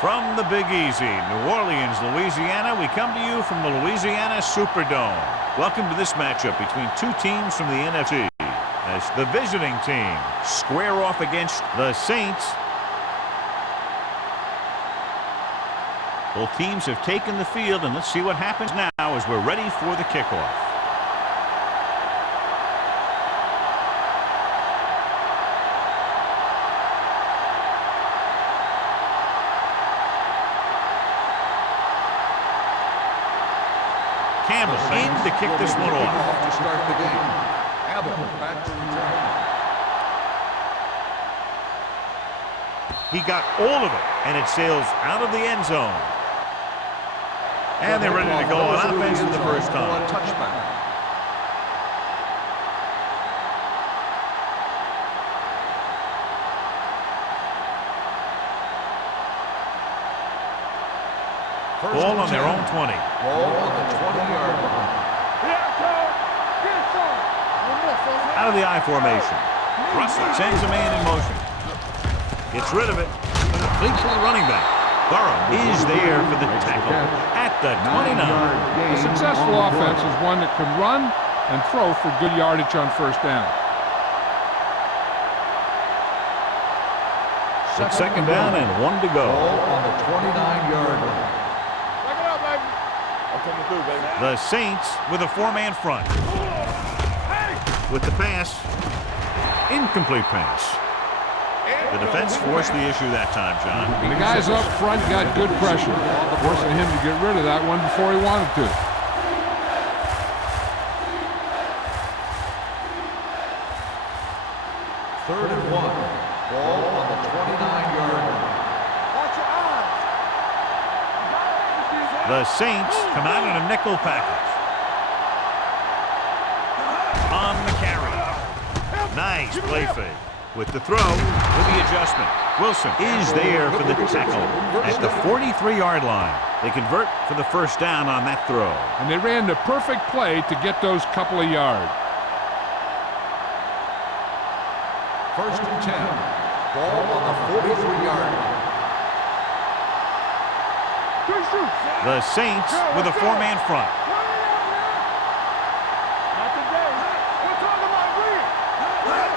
From the Big Easy, New Orleans, Louisiana, we come to you from the Louisiana Superdome. Welcome to this matchup between two teams from the NFC. As the visiting team square off against the Saints. Both teams have taken the field, and let's see what happens now as we're ready for the kickoff. Campbell in to kick this one off. To start the game. Campbell back to return. He got all of it, and it sails out of the end zone. And they're ready to go on offense for the first time. Touchback. Ball on their own 20. Ball on the 20-yard line. Out of the I formation. Russell sends a man in motion. Gets rid of it. Completes to the running back. Burrow is there for the tackle at the 29. A successful offense is one that can run and throw for good yardage on first down. It's second down and 1 to go. Ball on the 29-yard line. The Saints with a four-man front. With the pass. Incomplete pass. The defense forced the issue that time, John. And the guys up front got good pressure, forcing him to get rid of that one before he wanted to. Third and 1. Ball on the 29-yard line. The Saints come out in a nickel package. On the carry. Nice play fake. With the throw, with the adjustment. Wilson is there for the tackle at the 43-yard line. They convert for the first down on that throw. And they ran the perfect play to get those couple of yards. First and 10. Ball on the 43-yard line. The Saints with a four-man front.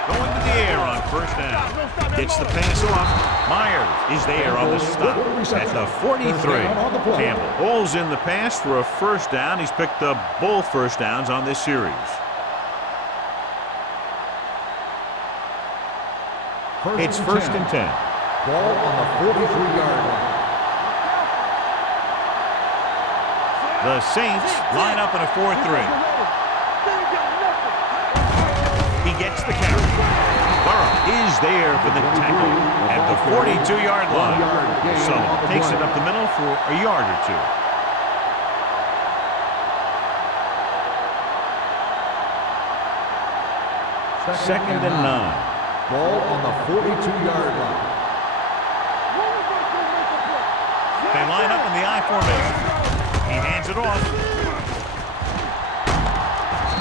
Going to the air on first down. Gets the pass off. Myers is there on the stop at the 43. Campbell pulls in the pass for a first down. He's picked up both first downs on this series. It's first and 10. Ball on the 43-yard line. The Saints line up in a 4-3. He gets the carry. Burrow is there for the tackle at the 42-yard line. Sullivan takes it up the middle for a yard or two. Second and 9. Ball on the 42-yard line. They line up in the I formation. He hands it off.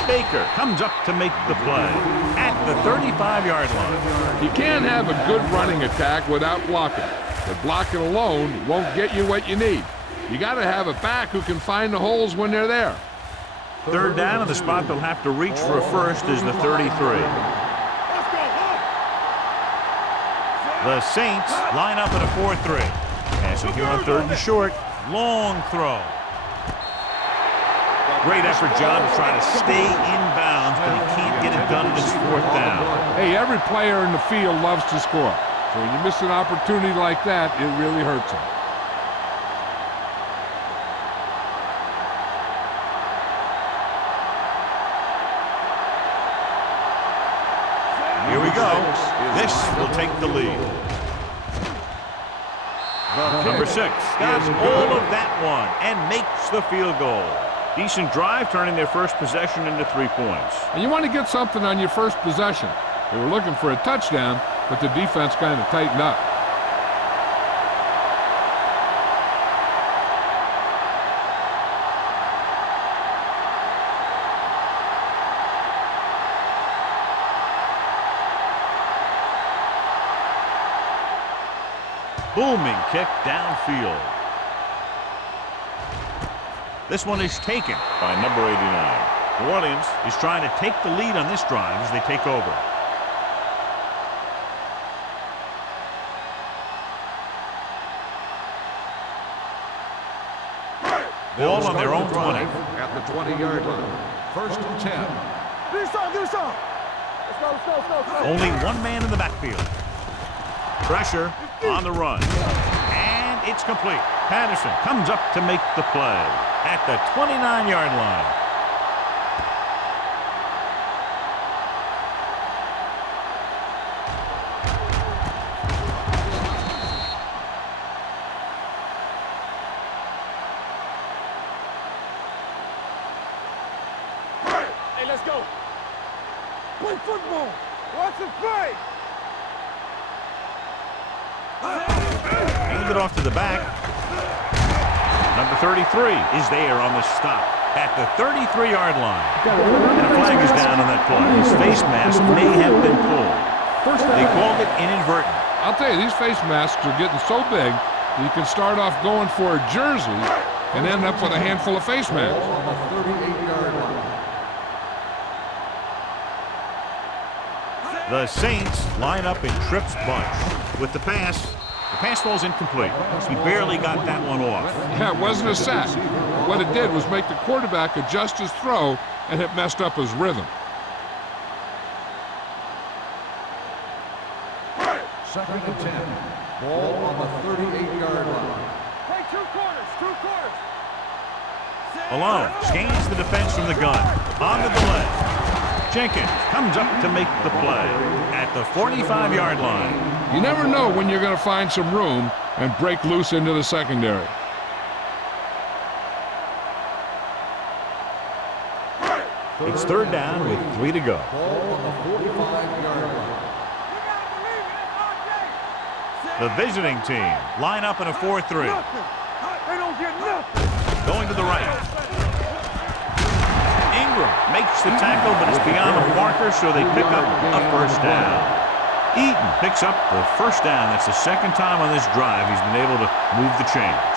Baker comes up to make the play at the 35-yard line. You can't have a good running attack without blocking. But blocking alone won't get you what you need. You got to have a back who can find the holes when they're there. Third down, and the spot they'll have to reach for a first is the 33. The Saints line up in a 4-3. Passing here on third and short. Long throw. Great effort, John, to try to stay in bounds, but he can't get it done in his fourth down. Hey, every player in the field loves to score. So when you miss an opportunity like that, it really hurts him. Here we go. This will take the lead. Number 6 got all of that one and makes the field goal. Decent drive, turning their first possession into 3 points. And you want to get something on your first possession. They were looking for a touchdown, but the defense kind of tightened up. Booming kick downfield. This one is taken by number 89. New Orleans is trying to take the lead on this drive as they take over. Ball on their own 20. At the 20-yard line. First and 10. Do some. Let's go. Only one man in the backfield. Pressure on the run. And it's complete. Patterson comes up to make the play at the 29-yard line. Hey, let's go. Play football. Watch the play. Hand it off to the back. Number 33 is there on the stop at the 33-yard line. And a flag is down on that play. His face mask may have been pulled. They called it inadvertent. I'll tell you, these face masks are getting so big that you can start off going for a jersey and end up with a handful of face masks. Ball on the 38-yard line. The Saints line up in Tripp's bunch. With the pass falls incomplete. He barely got that one off. Yeah, it wasn't a sack. What it did was make the quarterback adjust his throw, and it messed up his rhythm. Second and 10. Ball on the 38-yard line. Play two quarters. Malone scans the defense from the gun. On the delay. Jenkins comes up to make the play at the 45-yard line. You never know when you're going to find some room and break loose into the secondary. It's third down with 3 to go. Ball on the 45-yard line. The visiting team line up in a 4-3. They don't get nothing. Going to the right. Ingram makes the tackle, but it's beyond the marker, so they pick up a first down. Eaton picks up the first down. That's the second time on this drive he's been able to move the chains.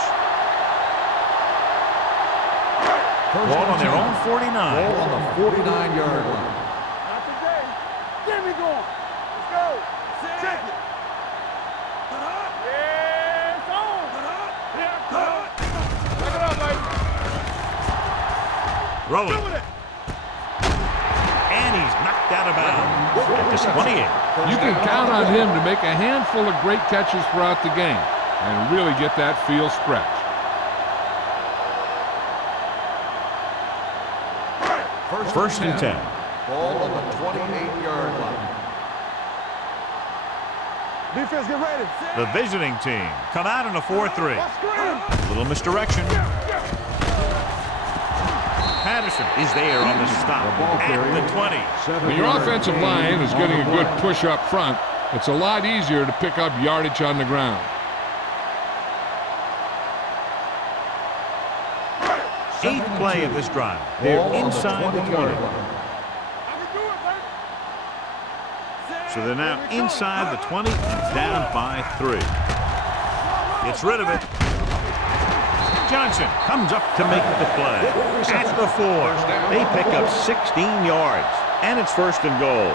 Ball on their own 49. Ball on the 49-yard line. Not today. Get me going. Let's go. Check it. Yeah, it's on. Check it out, baby. Rolling. And he's knocked out of bounds at the 28. You can count on him to make a handful of great catches throughout the game and really get that field stretched. First and 10. Ball on the 28-yard line. Defense, get ready. The visiting team come out in a 4-3. A little misdirection. Patterson is there on the stop at the 20. When your offensive line is getting a good push up front, it's a lot easier to pick up yardage on the ground. Eighth play of this drive. They're inside the 20. So they're now inside the 20 and down by 3. Gets rid of it. Johnson comes up to make the play. At the 4. They pick up 16 yards. And it's first and goal.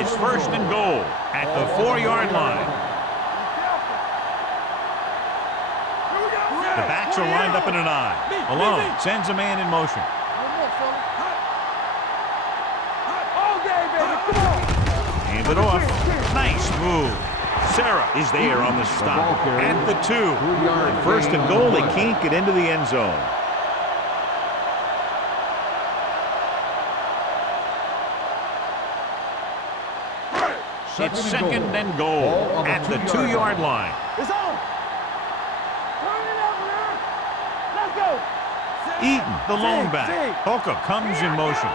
It's first and goal at the 4-yard line. The backs are lined up in an I. Malone sends a man in motion. Hand it off. Nice move. Sarah is there on the stop at the 2. And first and goal, they can't get into the end zone. It's second and goal at the 2-yard line. It's on. Turn it over there. Let's go. Eaton, the lone back. Hoka comes in motion.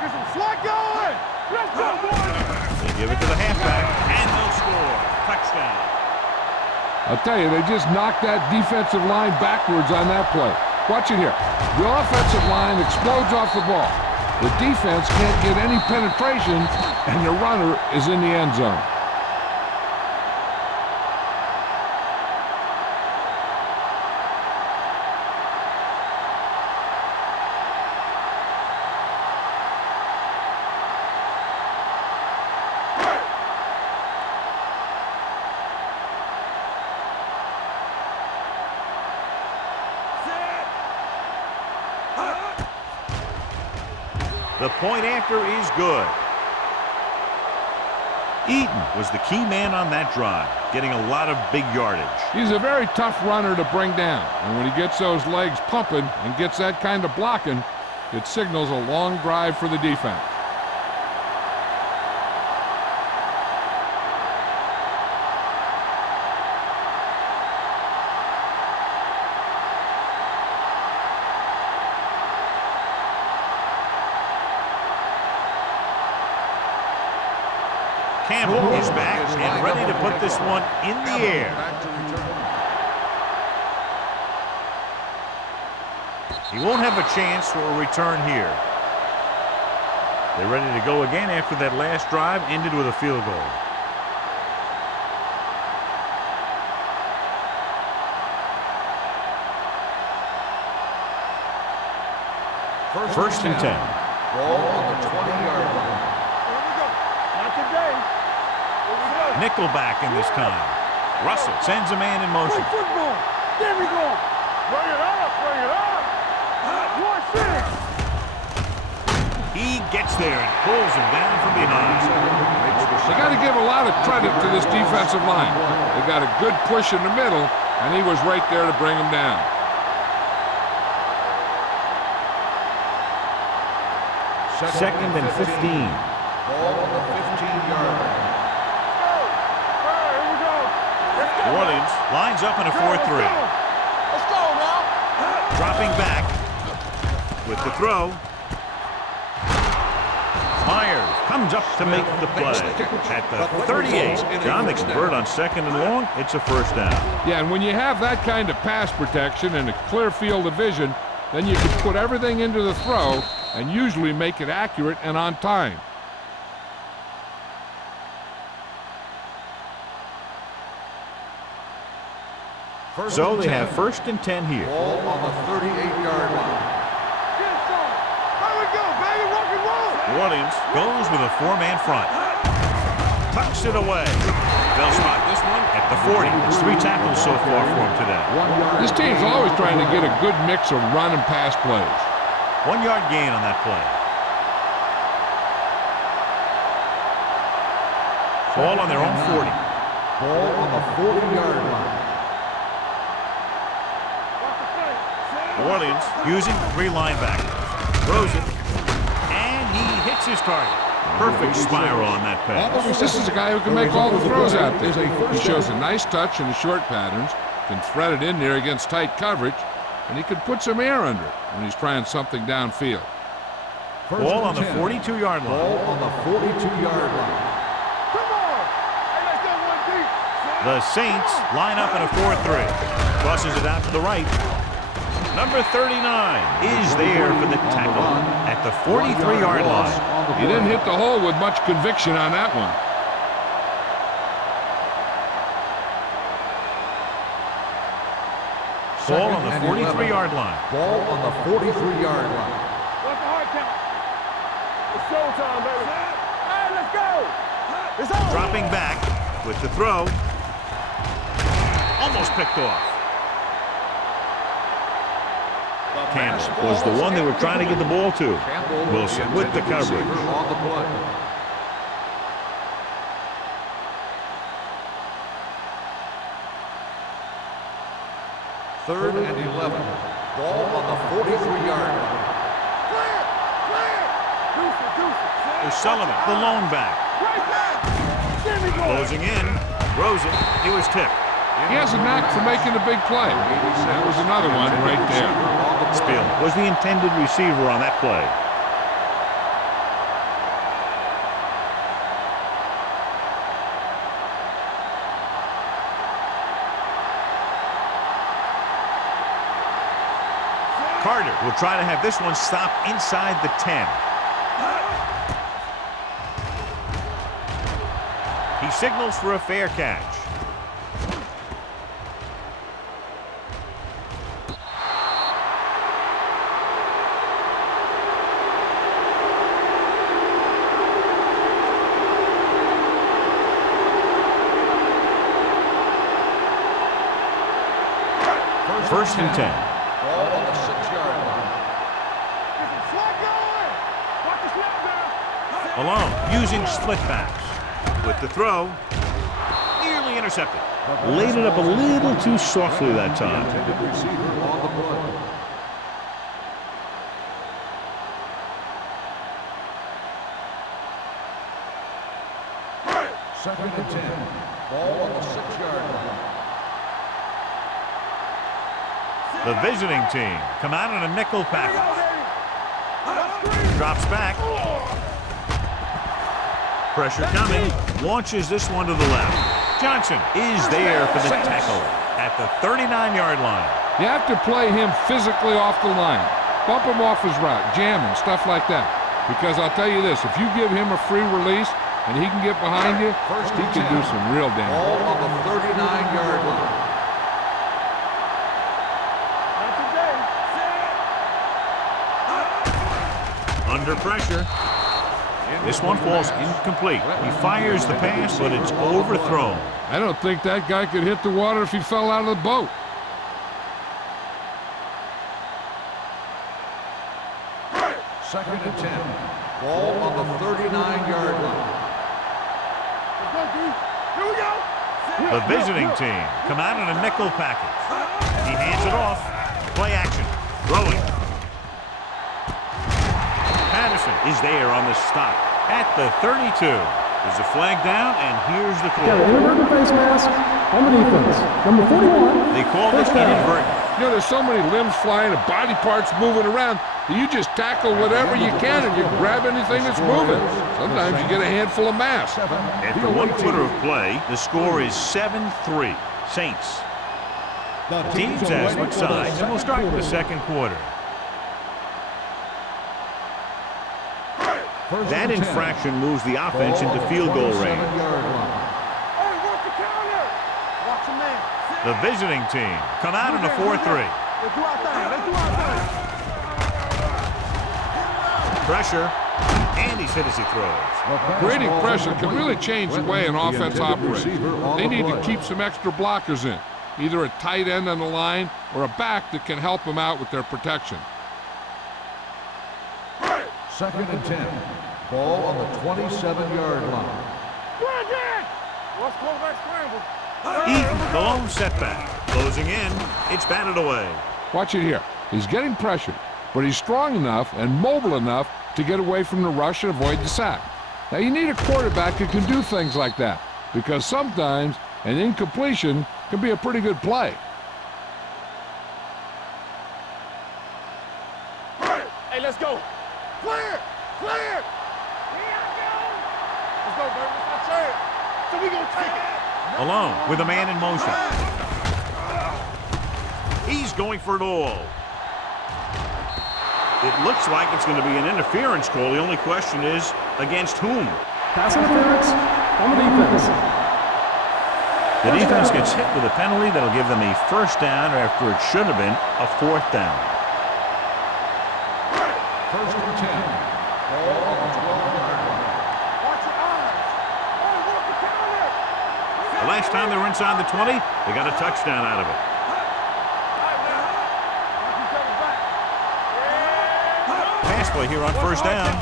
Get some slack going. Let's go, boys. They give it to the halfback, and they'll score. Touchdown. I'll tell you, they just knocked that defensive line backwards on that play. Watch it here. The offensive line explodes off the ball. The defense can't get any penetration, and the runner is in the end zone. The point after is good. Eaton was the key man on that drive, getting a lot of big yardage. He's a very tough runner to bring down, and when he gets those legs pumping and gets that kind of blocking, it signals a long drive for the defense. Campbell is back and ready to put this one in the air. He won't have a chance for a return here. They're ready to go again after that last drive ended with a field goal. First and 10. Ball on the 20-yard line. Nickelback in this time. Russell sends a man in motion. Play football. There we go. Bring it up. Bring it up. You're six. He gets there and pulls him down from behind. You got to give a lot of credit to this defensive line. They got a good push in the middle, and he was right there to bring him down. Second and 15. Ball on the 15-yard line. New Orleans lines up in a 4-3. Let's go now. Dropping back with the throw. Myers comes up to make the play at the 38. John, they convert on second and long. It's a first down. Yeah, and when you have that kind of pass protection and a clear field of vision, then you can put everything into the throw and usually make it accurate and on time. So they have first and 10 here. Ball on the 38-yard line. There we go, baby. Rock and roll. New Orleans goes with a four-man front. Tucks it away. They'll spot this one at the 40. It's 3 tackles so far for him today. This team's always trying to get a good mix of run and pass plays. 1 yard gain on that play. Ball on their own 40. Ball on the 40-yard line. New Orleans using 3 linebackers. Throws it, and he hits his target. Perfect spiral on that pass. This is a guy who can make all the throws out there. He shows a nice touch in the short patterns, can thread it in there against tight coverage, and he can put some air under it when he's trying something downfield. Ball on the 42-yard line. Ball on the 42-yard line. Come on. Hey, let's get one deep. The Saints line up in a 4-3. Crosses it out to the right. Number 39 is there for the tackle at the 43-yard line. He didn't hit the hole with much conviction on that one. Ball on the 43-yard line. Ball on the 43-yard line. What's the hard count? It's showtime, baby. Hey, let's go. It's over. Dropping back with the throw. Almost picked off. Campbell was the one they were trying to get the ball to. Wilson with the coverage. On the play. Third and 11. Ball on the 43-yard line. Clear. Clear. O'Sullivan, the lone back. Right there. There we go. Closing in. Throws it. He was tipped. He has a knack for making a big play. That was another one right there. Spiel was the intended receiver on that play. Carter will try to have this one stop inside the 10. He signals for a fair catch. First and 10. Ball on the 6-yard line. Alone, using split pass. With the throw, nearly intercepted. Laid it up a little too softly that time. Intended receiver on the play. Second and 10. Ball on the 6-yard line. The visiting team come out in a nickel package. Drops back. Pressure coming. Launches this one to the left. Johnson is there for the tackle at the 39-yard line. You have to play him physically off the line. Bump him off his route, jam him, stuff like that. Because I'll tell you this, if you give him a free release and he can get behind you, he can do some real damage. Ball on the 39-yard line. Under pressure. This one falls incomplete. He fires the pass, but it's overthrown. I don't think that guy could hit the water if he fell out of the boat. Second and 10. Ball on the 39-yard line. Here we go. The visiting team come out in a nickel package. He hands it off. Play action. Throwing. Patterson is there on the stop at the 32. There's a flag down, and here's the Got an call. inadvertent face mask on the defense. Number 41. They call this First down. inadvertent. You know, there's so many limbs flying and body parts moving around that you just tackle whatever you can and you grab anything that's moving. Sometimes you get a handful of mass. After 1 quarter of play, the score is 7-3. Saints. Teams as switch sides, and we'll start the second quarter. That infraction moves the offense into field goal range. Hey, work the counter. Watch him man. The visiting team come out in a 4-3. Let's do our thing. Let's do our thing. Pressure, and he's hit as he throws. Creating pressure can really change the way an offense operates. They need to keep some extra blockers in, either a tight end on the line or a back that can help them out with their protection. Second and 10. Ball on the 27-yard line. What's quarterback scramble? Eaton, the lone setback. Closing in, it's batted away. Watch it here. He's getting pressured, but he's strong enough and mobile enough to get away from the rush and avoid the sack. Now, you need a quarterback who can do things like that, because sometimes an incompletion can be a pretty good play. Hey, let's go. Clear! Clear! Here I go! Let's go, Bert. It's our turn. So we gonna take it. Alone with a man in motion. He's going for it all. It looks like it's going to be an interference call. The only question is, against whom? Pass interference on the defense. The defense gets hit with a penalty that'll give them a first down after it should have been a fourth down. First and 10. Ball on the 12-yard line. Watch your eyes. Hey, work the counter. The last time they were inside the 20, they got a touchdown out of it. Pass play here on first down.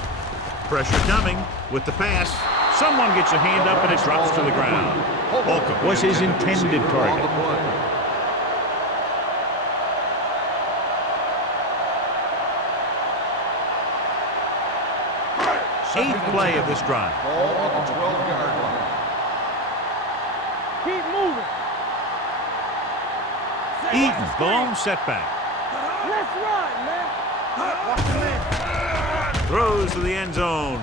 Pressure coming with the pass. Someone gets a hand up and it drops to the ground. Holcomb was his intended target. Eighth play of this drive. Ball on the 12-yard line. Keep moving. Eaton, the lone setback. Let's run, man. Watch the man. Throws to the end zone.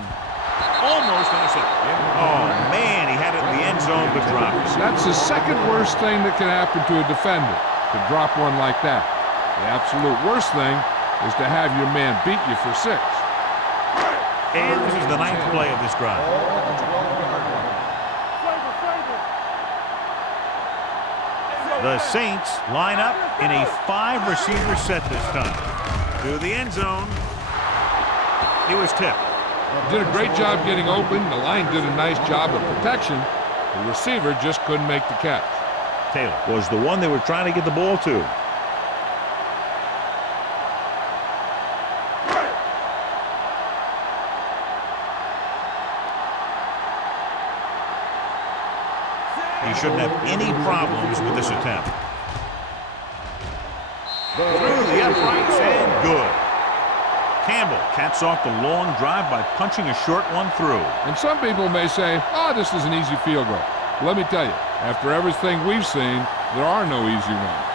Almost intercepted. Oh, man, he had it in the end zone but dropped it. That's the second worst thing that can happen to a defender, to drop one like that. The absolute worst thing is to have your man beat you for 6. And this is the ninth play of this drive. Ball on the 12-yard line. The Saints line up in a 5-receiver set this time. To the end zone. He was tipped. Did a great job getting open. The line did a nice job of protection. The receiver just couldn't make the catch. Taylor was the one they were trying to get the ball to. He shouldn't have any problems with this attempt. Through the uprights and good. Campbell caps off the long drive by punching a short one through. And some people may say, oh, this is an easy field goal. Let me tell you, after everything we've seen, there are no easy ones.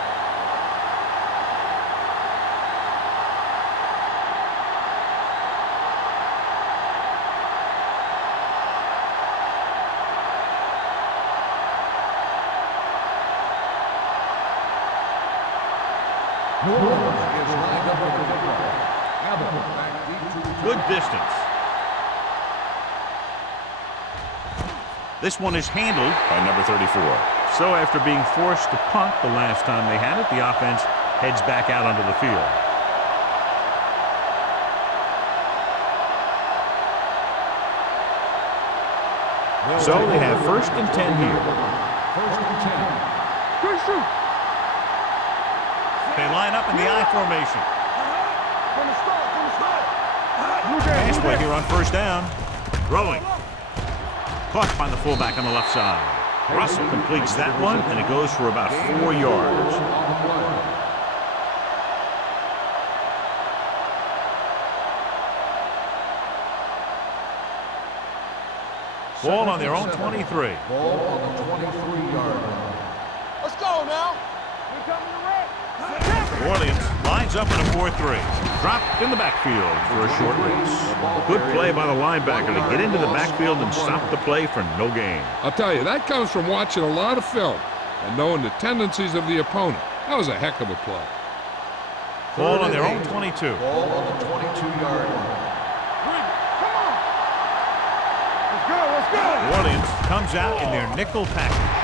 Good distance. This one is handled by number 34. So after being forced to punt the last time they had it, the offense heads back out onto the field. So they have 1st and 10 here. 1st and 10. Good shoot. They line up in the I formation. From the start, from the start. Pass play here on 1st down. Throwing. Caught by the fullback on the left side. Russell completes that one, and it goes for about 4 yards. Ball on their own 23. Ball on the 23-yard line. Let's go now. We coming to wreck. New Orleans lines up in a 4-3. Dropped in the backfield for a short race. Good play by the linebacker to get into the backfield and stop the play for no gain. I'll tell you, that comes from watching a lot of film and knowing the tendencies of the opponent. That was a heck of a play. Ball on their own 22. Ball on the 22-yard line. New Orleans comes out in their nickel package.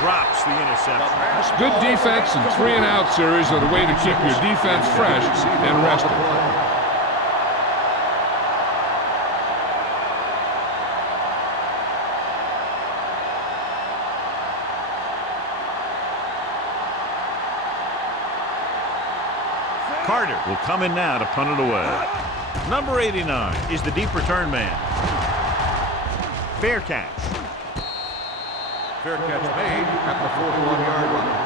Drops the interception. Good defense and 3-and-out series are the way to keep your defense fresh and rested. Carter will come in now to punt it away. Number 89 is the deep return man. Fair catch. Fair catch made at the 41-yard line.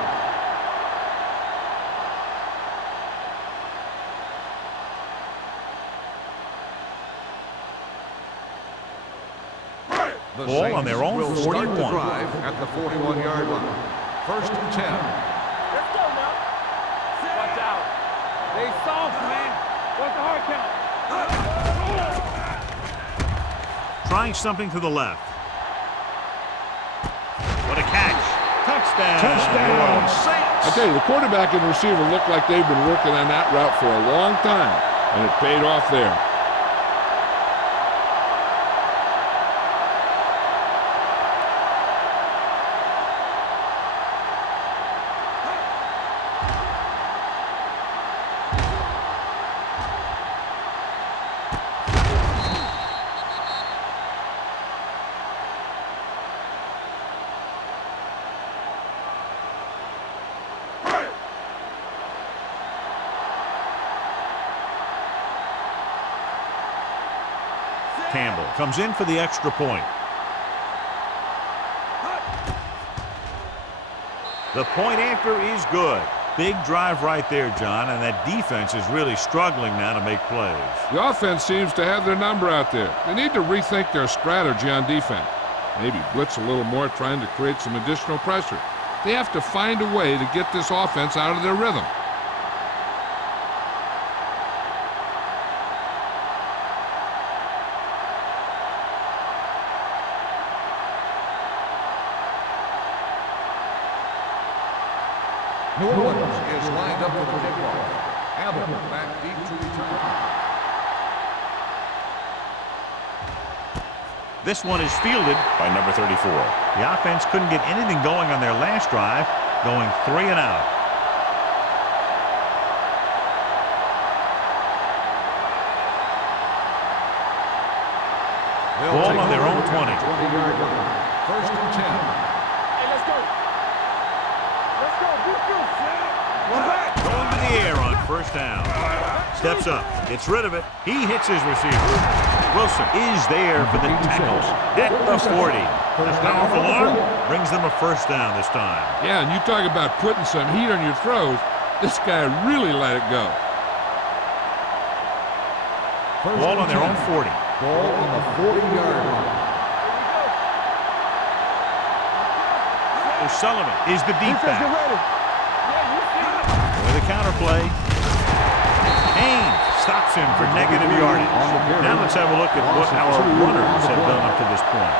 The Ball Saints on their own will start 41. the drive at the 41-yard line. 1st and 10. Let's go now. Watch out. They soft, man. What's the hard count? Trying something to the left. What a catch. Touchdown. Touchdown. Saints. I tell you, the quarterback and receiver look like they've been working on that route for a long time, and it paid off there. Campbell comes in for the extra point. The point after is good. Big drive right there, John, and that defense is really struggling now to make plays. The offense seems to have their number out there. They need to rethink their strategy on defense. Maybe blitz a little more, trying to create some additional pressure. They have to find a way to get this offense out of their rhythm. New Orleans is lined up for the kickoff. Abbott back deep to return. This one is fielded by number 34. The offense couldn't get anything going on their last drive, going 3 and out. Ball on their own 20. 20-yard line. First and 10. Hey, let's go. Let's go. One back. Going to the air on first down. Steps up, gets rid of it. He hits his receiver. Wilson is there for the tackle at the 40. A powerful arm brings them a first down this time. Yeah, and you talk about putting some heat on your throws. This guy really let it go. Ball on their own 40. Ball on the 40-yard line. O'Sullivan is the deep Defense, get back. ready. With a counter play. Haynes stops him for negative yardage. Now let's have a look at what our runners have done up to this point.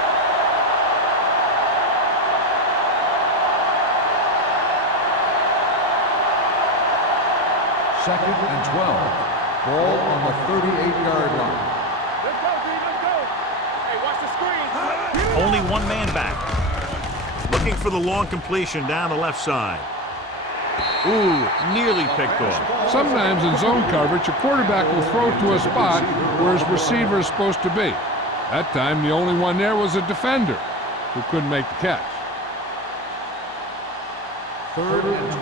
Second and 12. Ball on the 38-yard line. Let's go, D. Let's go. Hey, watch the screen. Only one man back. Looking for the long completion down the left side. Ooh, nearly picked off. Sometimes in zone coverage, a quarterback will throw to a spot where his receiver is supposed to be. That time, the only one there was a defender who couldn't make the catch. Third and 12.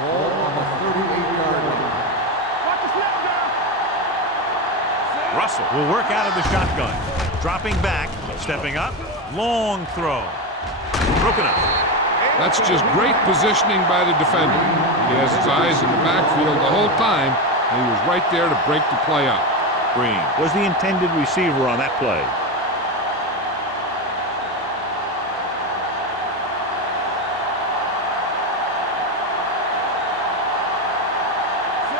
Ball on the 38-yard line. Watch the snap down. Russell will work out of the shotgun. Dropping back, stepping up, long throw. Broken up. That's just great positioning by the defender. He has his eyes in the backfield the whole time, and he was right there to break the play up. Green was the intended receiver on that play.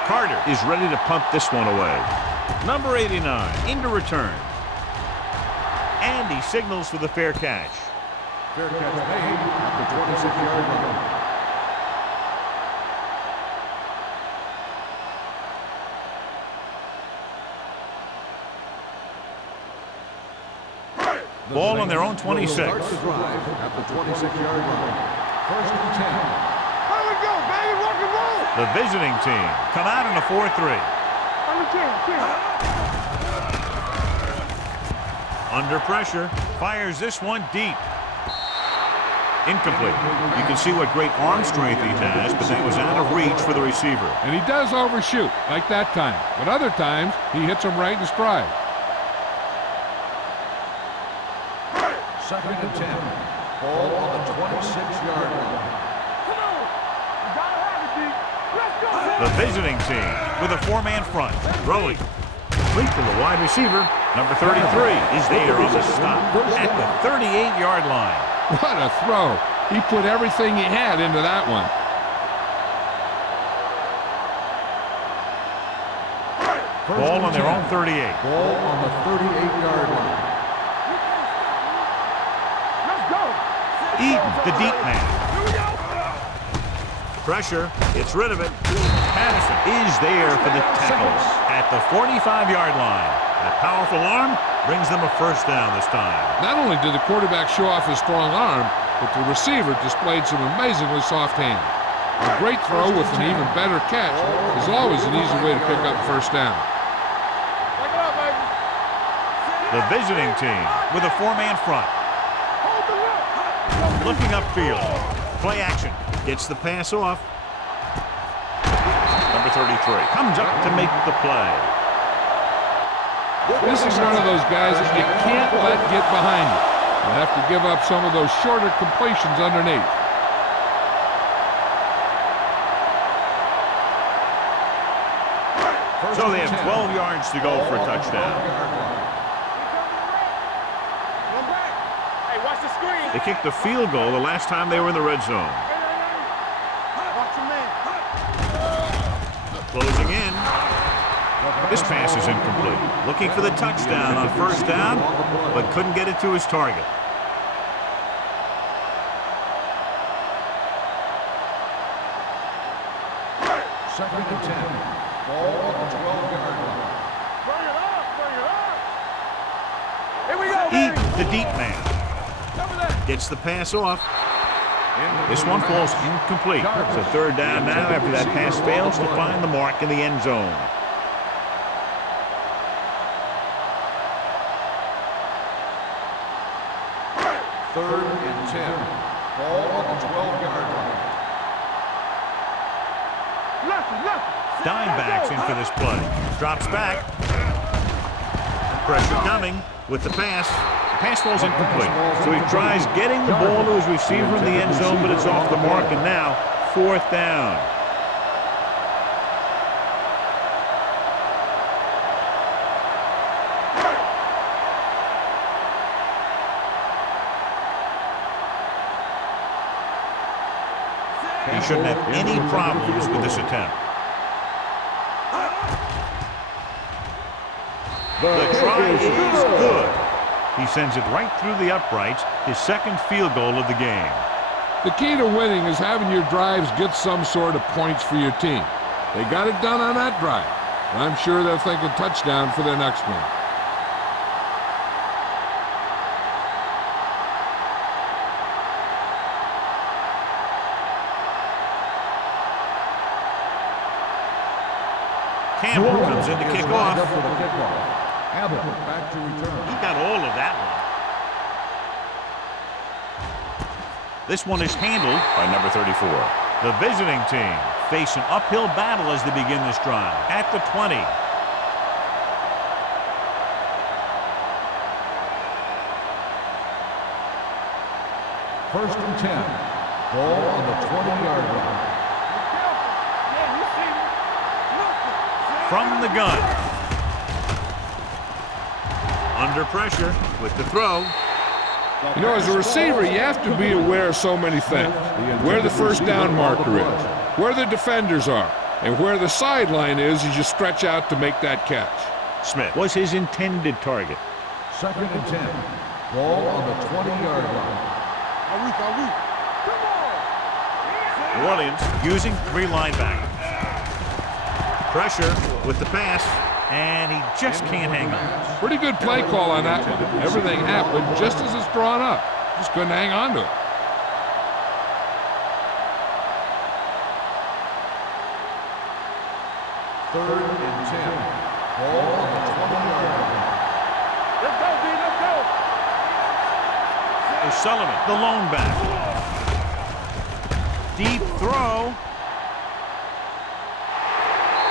Carter is ready to punt this one away. Number 89 into return. And he signals for the fair catch. Fair catch made at the 26-yard line. Ball on their own 26. Starts the drive at the 26-yard line. First and 10. Here we go, baby. Rock and roll. The visiting team come out in a 4-3. Under pressure, fires this one deep. Incomplete. You can see what great arm strength he has, but that was out of reach for the receiver. And he does overshoot, like that time. But other times, he hits him right in stride. Second and 10. Ball on the 26-yard line. Come on. You gotta have it, D. Let's go. The visiting team with a 4-man front. Throwing. Complete to the wide receiver. Number 33 is there on the stop at the 38-yard line. What a throw. He put everything he had into that one. Ball on their own 38. Ball on the 38-yard line. Let's go. Eaton, the deep man. Here we go. Pressure, gets rid of it. Patterson is there for the tackle at the 45-yard line. That powerful arm brings them a first down this time. Not only did the quarterback show off his strong arm, but the receiver displayed some amazingly soft hands. A great throw with an even better catch is always an easy way to pick up first down. Take it up, baby. The visiting team with a 4-man front. Hold the look. Looking upfield. Play action. Gets the pass off. Number 33 comes up to make the play. This is one of those guys that you can't let get behind you. You have to give up some of those shorter completions underneath. So they have 12 yards to go for a touchdown. One back. Hey, watch the screen. They kicked a field goal the last time they were in the red zone. Watch your man. Closing in. This pass is incomplete. Looking for the touchdown on first down, but couldn't get it to his target. Second and 10. Ball on the 12-yard line. Bring it up. Bring it up. Here we go, Eaton, baby. the deep man. Cover that. Gets the pass off. This one falls incomplete. So third down now after that pass fails to find the mark in the end zone. Third and 10. Ball on the 12-yard line. Dime backs in for this play. Drops back. Pressure coming with the pass. The pass falls incomplete. So he tries getting the ball to his receiver in the end zone, but it's off the mark, and now fourth down. He shouldn't have any problems with this attempt. The try is good. He sends it right through the uprights, his second field goal of the game. The key to winning is having your drives get some sort of points for your team. They got it done on that drive. And I'm sure they're thinking touchdown for their next one. Campbell comes in to kick off. Abbott back to return. He got all of that one. This one is handled by number 34. The visiting team face an uphill battle as they begin this drive at the 20. First and 10. Ball on the 20-yard line. From the gun. Under pressure with the throw. You know, as a receiver, you have to be aware of so many things. Where the first down marker is, where the defenders are, and where the sideline is as you stretch out to make that catch. Smith was his intended target. Second and 10. Ball on the 20-yard line. New Orleans using three linebackers. Pressure with the pass, and he just can't hang on. Pretty good play call on that one. Everything happened just as it's drawn up. Just couldn't hang on to it. Third and 10. Ball on the 20-yard line. Let's go, D, let's go. O'Sullivan, the lone back. Deep throw.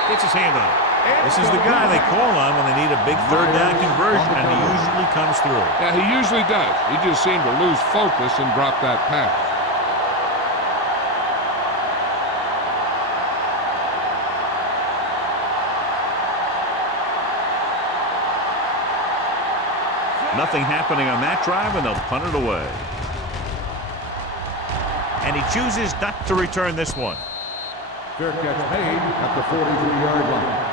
Gets his hand on it. This is the guy they call on when they need a big third down conversion, and he usually comes through. Yeah, he usually does. He just seemed to lose focus and drop that pass. Nothing happening on that drive, and they'll punt it away. And he chooses not to return this one. Fair catch made at the 43-yard line.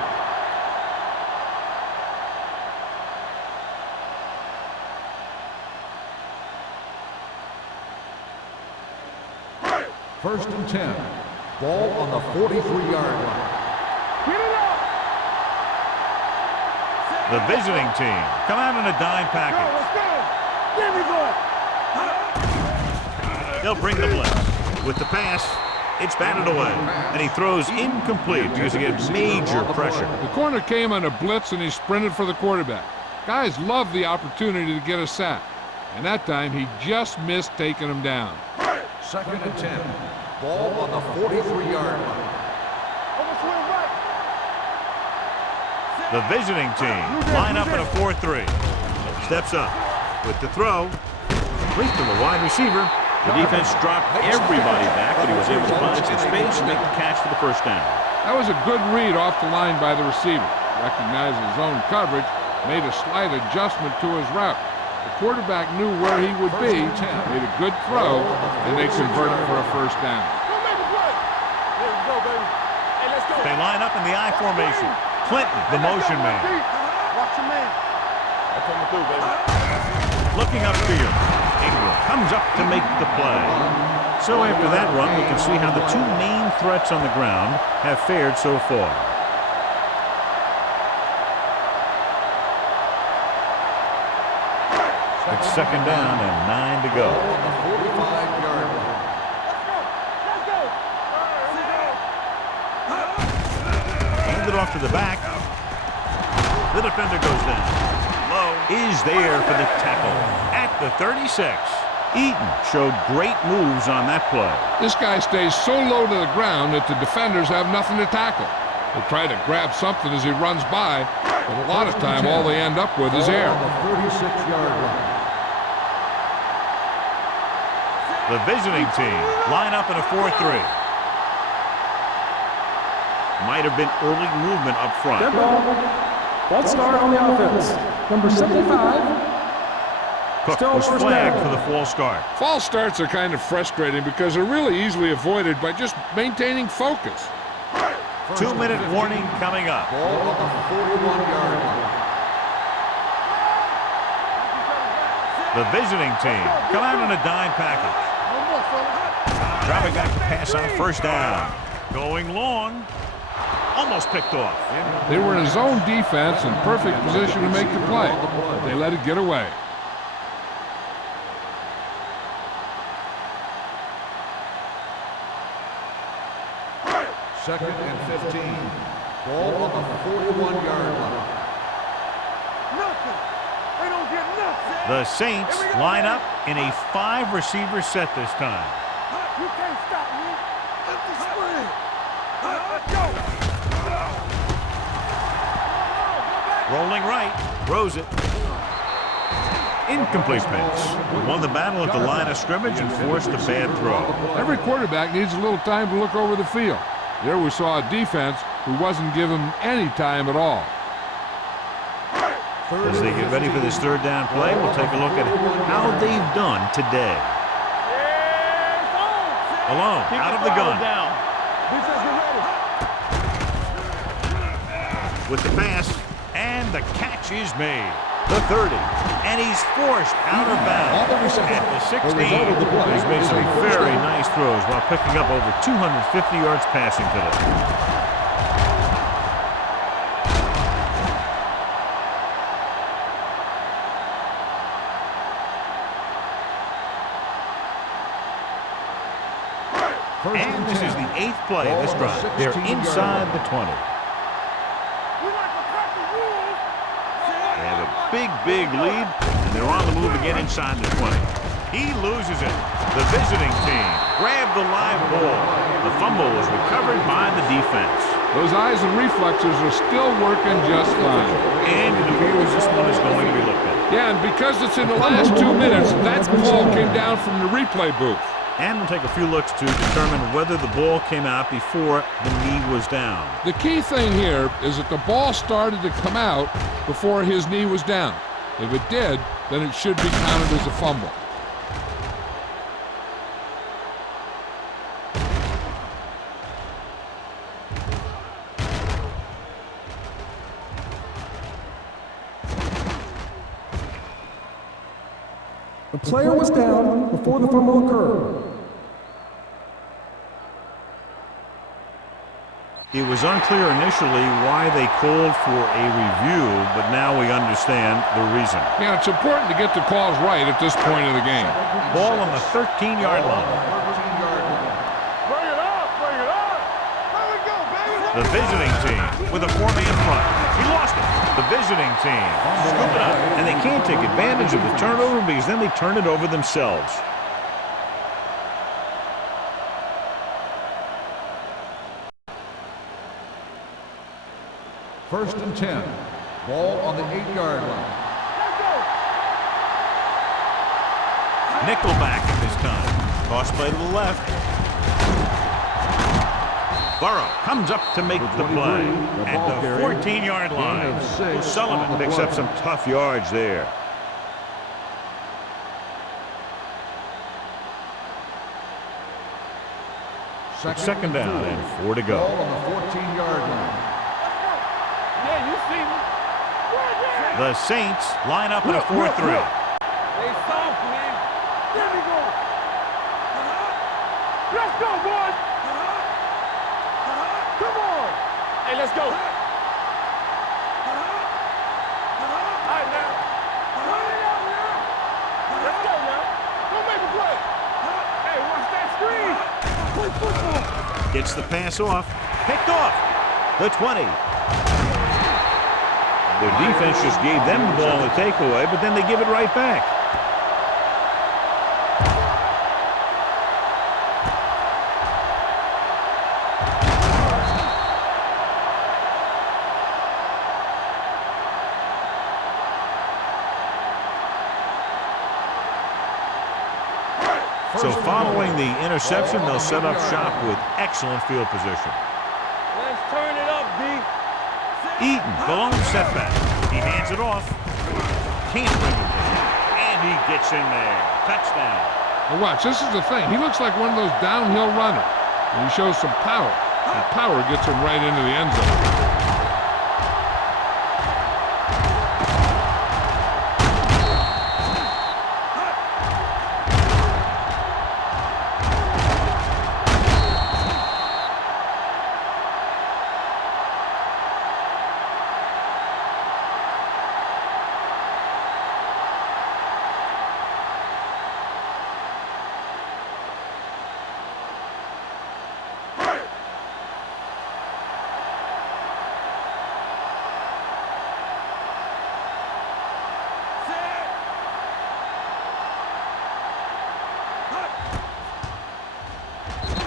First and 10. Ball on the 43-yard line. The visiting team come out in a dime package. They'll bring the blitz. With the pass, it's batted away, and he throws incomplete because he gets major pressure. The corner came on a blitz, and he sprinted for the quarterback. Guys love the opportunity to get a sack, and that time he just missed taking him down. Second and 10. Ball on the 43-yard line. The visiting team line up in a 4-3. Steps up with the throw. Complete to the wide receiver. The defense dropped everybody back, but he was able to find some space and make the catch for the first down. That was a good read off the line by the receiver. Recognized his own coverage, made a slight adjustment to his route. The quarterback knew where he would be, made a good throw, and they converted for a first down. They line up in the I formation. Clinton, the motion man. Watch your man. I'm coming through, baby. Looking upfield. Ingram comes up to make the play. So after that run, we can see how the two main threats on the ground have fared so far. It's second down and 9 to go. off to the back. The defender goes down. Low is there for the tackle at the 36. Eaton showed great moves on that play. This guy stays so low to the ground that the defenders have nothing to tackle. They try to grab something as he runs by, but a lot of time all they end up with is air. On the 36-yard line. The visiting team line up in a 4-3. Might have been early movement up front. Dead ball. False start on the offense. Number 75. Cook Still was first flagged down. for the false start. False starts are kind of frustrating because they're really easily avoided by just maintaining focus. 2-minute warning coming up. Ball on the 41-yard line. The visiting team come out in a dime package. Dropping back to pass on first down. Going long. Almost picked off. They were in a zone defense in perfect position to make the play. They let it get away. Second and 15. Ball on the 41-yard line. Nothing. They don't get nothing. The Saints line up in a 5-receiver set this time. You can't stop me. Empty spring. Go. Rolling right. Throws it. Incomplete pass. Won the battle at the line of scrimmage and forced a bad throw. Every quarterback needs a little time to look over the field. There we saw a defense who wasn't given any time at all. As they get ready for this third down play, we'll take a look at how they've done today. Alone, out of the gun. With the pass, and the catch is made. The 30, and he's forced out of bounds at the 16. He's made some very nice throws while picking up over 250 yards passing today. And this is the 8th play of this drive. They're inside the 20. They have a big lead, and they're on the move again inside the 20. He loses it. The visiting team grabbed the live ball. The fumble was recovered by the defense. Those eyes and reflexes are still working just fine. And it appears this one is going to be looked at. Yeah, and because it's in the last 2 minutes, that call came down from the replay booth. And we'll take a few looks to determine whether the ball came out before the knee was down. The key thing here is that the ball started to come out before his knee was down. If it did, then it should be counted as a fumble. The player was down before the fumble occurred. It was unclear initially why they called for a review, but now we understand the reason. Yeah, it's important to get the calls right at this point of the game. Ball on the 13-yard line. Bring it up. Bring it up. There we go, baby. The visiting team with a 4-man front. He lost it. The visiting team scoop it up, and they can't take advantage of the turnover because then they turn it over themselves. First and 10. Ball on the 8-yard line. Nickelback at this time. Toss play to the left. Burrow comes up to make the play at the 14-yard line. O'Sullivan picks up some tough yards there. Second down and 4 to go. Ball on the 14-yard line. Yeah, you see me. The Saints line up in a 4-3. They soft, man. There we go. Let's go, boys. Come on. Hey, let's go. All right, now. Run it out now. Let's go now. Go make a play. Hey, watch that screen. Play football. Gets the pass off. Picked off. The 20. Their defense just gave them the ball in the takeaway, but then they give it right back. So following the interception, they'll set up shop with excellent field position. Let's turn it up, D. Eaton, the lone setback. He hands it off. Can't bring it in. And he gets in there. Touchdown. Now watch, this is the thing. He looks like one of those downhill runners. And he shows some power. And power gets him right into the end zone.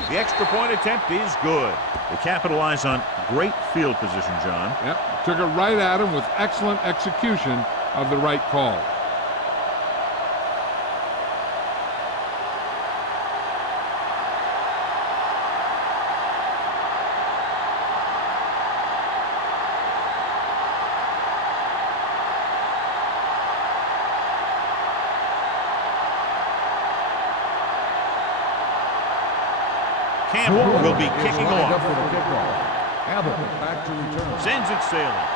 The extra point attempt is good. They capitalize on great field position, John. Yep, took it right at him with excellent execution of the right call. Campbell will be kicking off. Abbott back to return. Sends it sailing.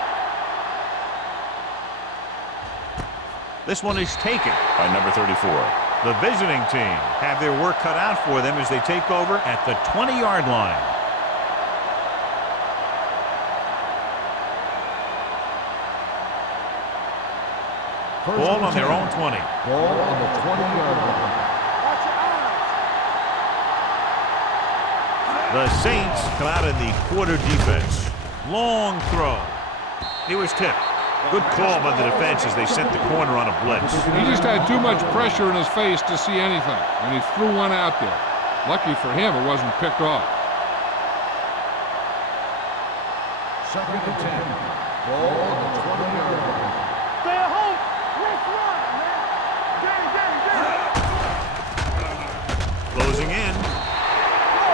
This one is taken by number 34. The visiting team have their work cut out for them as they take over at the 20-yard line. Ball on their own 20. Ball on the 20-yard line. The Saints come out in the quarter defense. Long throw. He was tipped. Good call by the defense as they sent the corner on a blitz. He just had too much pressure in his face to see anything, and he threw one out there. Lucky for him, it wasn't picked off. 2nd and 10. Ball on the 20-yard line. Stay at home. Let's run, man. Get it. Closing in.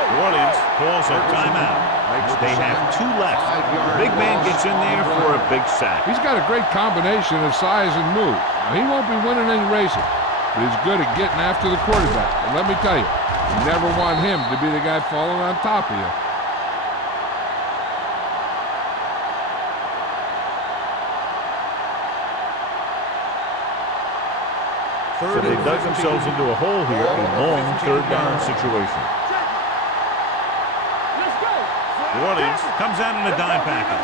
New Orleans calls a timeout. They have 2 left. The big man gets in there for a big sack. He's got a great combination of size and move. Now, he won't be winning any races, but he's good at getting after the quarterback. And let me tell you, you never want him to be the guy falling on top of you. So they dug themselves into a hole here, a long 3rd down situation. New Orleans comes out in a dime package.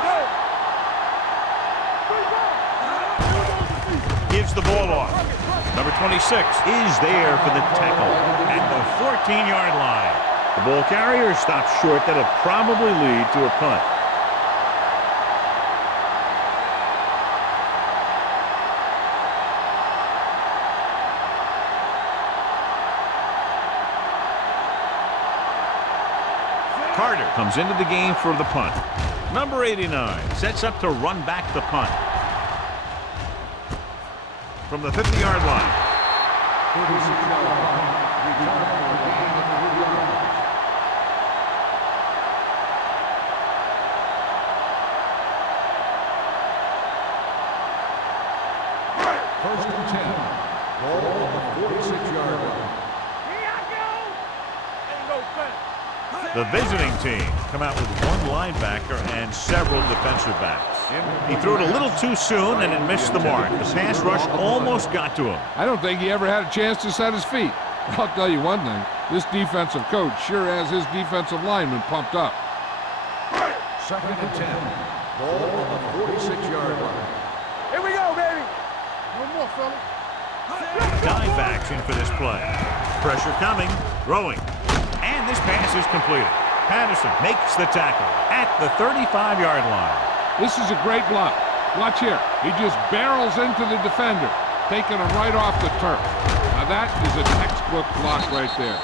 Gives the ball off. Number 26 is there for the tackle at the 14-yard line. The ball carrier stops short. That'll probably lead to a punt. Carter comes into the game for the punt. Number 89 sets up to run back the punt. From the 50-yard line. 36-yard line. Return for a gain of 3 yards. First and 10. Ball on the 46-yard line. Here I go. Ain't no fence. The visiting team come out with 1 linebacker and several defensive backs. He threw it a little too soon and it missed the mark. The pass rush almost got to him. I don't think he ever had a chance to set his feet. I'll tell you one thing, this defensive coach sure has his defensive lineman pumped up. 2nd and 10. Ball on the 46-yard line. Here we go, baby. No more, fella. Dime backs in for this play. Pressure coming, throwing. And this pass is completed. Patterson makes the tackle at the 35-yard line. This is a great block. Watch here. He just barrels into the defender, taking him right off the turf. Now that is a textbook block right there.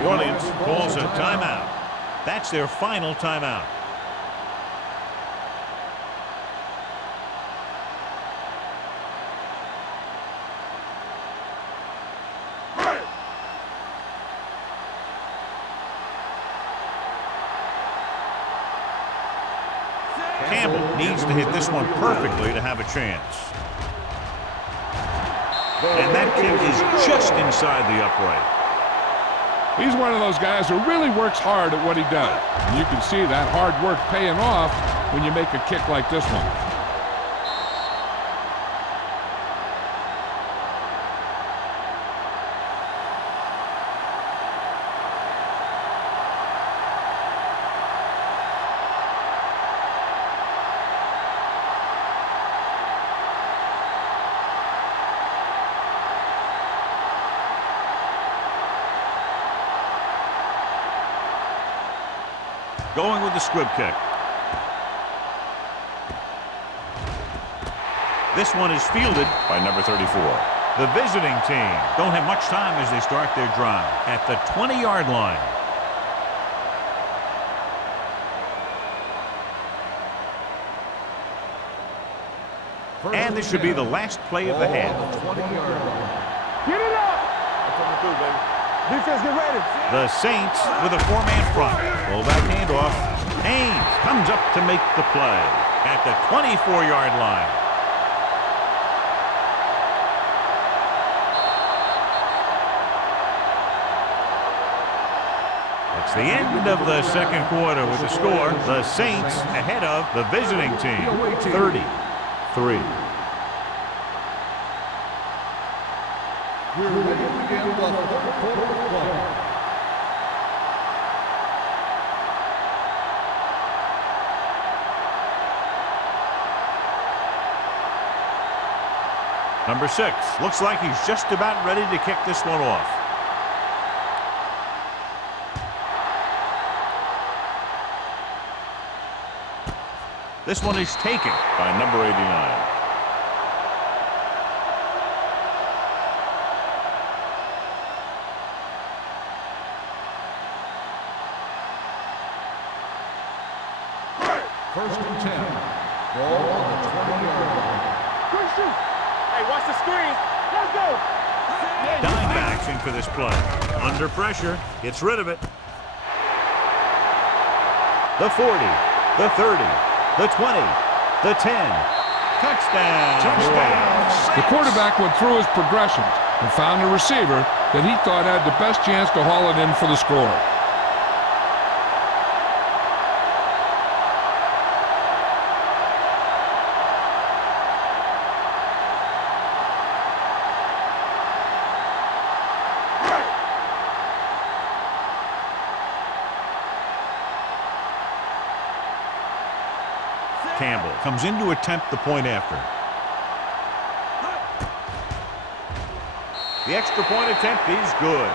The audience calls a timeout. That's their final timeout. Campbell needs to hit this one perfectly to have a chance. And that kick is just inside the upright. He's one of those guys who really works hard at what he does. And you can see that hard work paying off when you make a kick like this one. Going with the squib kick. This one is fielded by number 34. The visiting team don't have much time as they start their drive at the 20-yard line. And this should be the last play of the half. Get it up! That's what we do, baby. Defense, get ready. The Saints with a four-man front. Fullback handoff. Haynes comes up to make the play at the 24-yard line. It's the end of the second quarter with the score. The Saints ahead of the visiting team, 33. We're ready to begin the third quarter of play. Number 6 looks like he's just about ready to kick this one off. This one is taken by number 89. First and 10. Ball on the 20-yard line. Christian! Hey, watch the screen. Let's go! Dime backs in for this play. Under pressure, gets rid of it. The 40, the 30, the 20, the 10. Touchdown! The quarterback went through his progressions and found a receiver that he thought had the best chance to haul it in for the score. Campbell comes in to attempt the point after. The extra point attempt is good.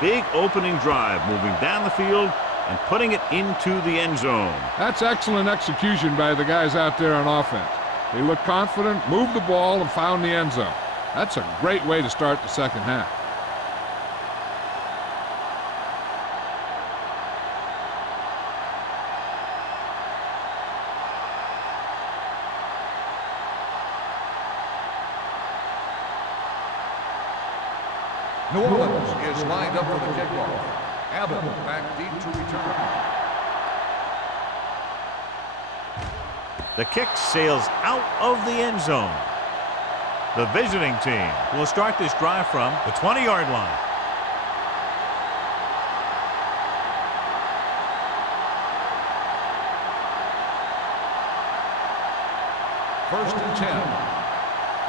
Big opening drive, moving down the field and putting it into the end zone. That's excellent execution by the guys out there on offense. They looked confident, moved the ball, and found the end zone. That's a great way to start the second half. New Orleans is lined up for the kickoff. Abbott back deep to return. The kick sails out of the end zone. The visiting team will start this drive from the 20-yard line. First and 10.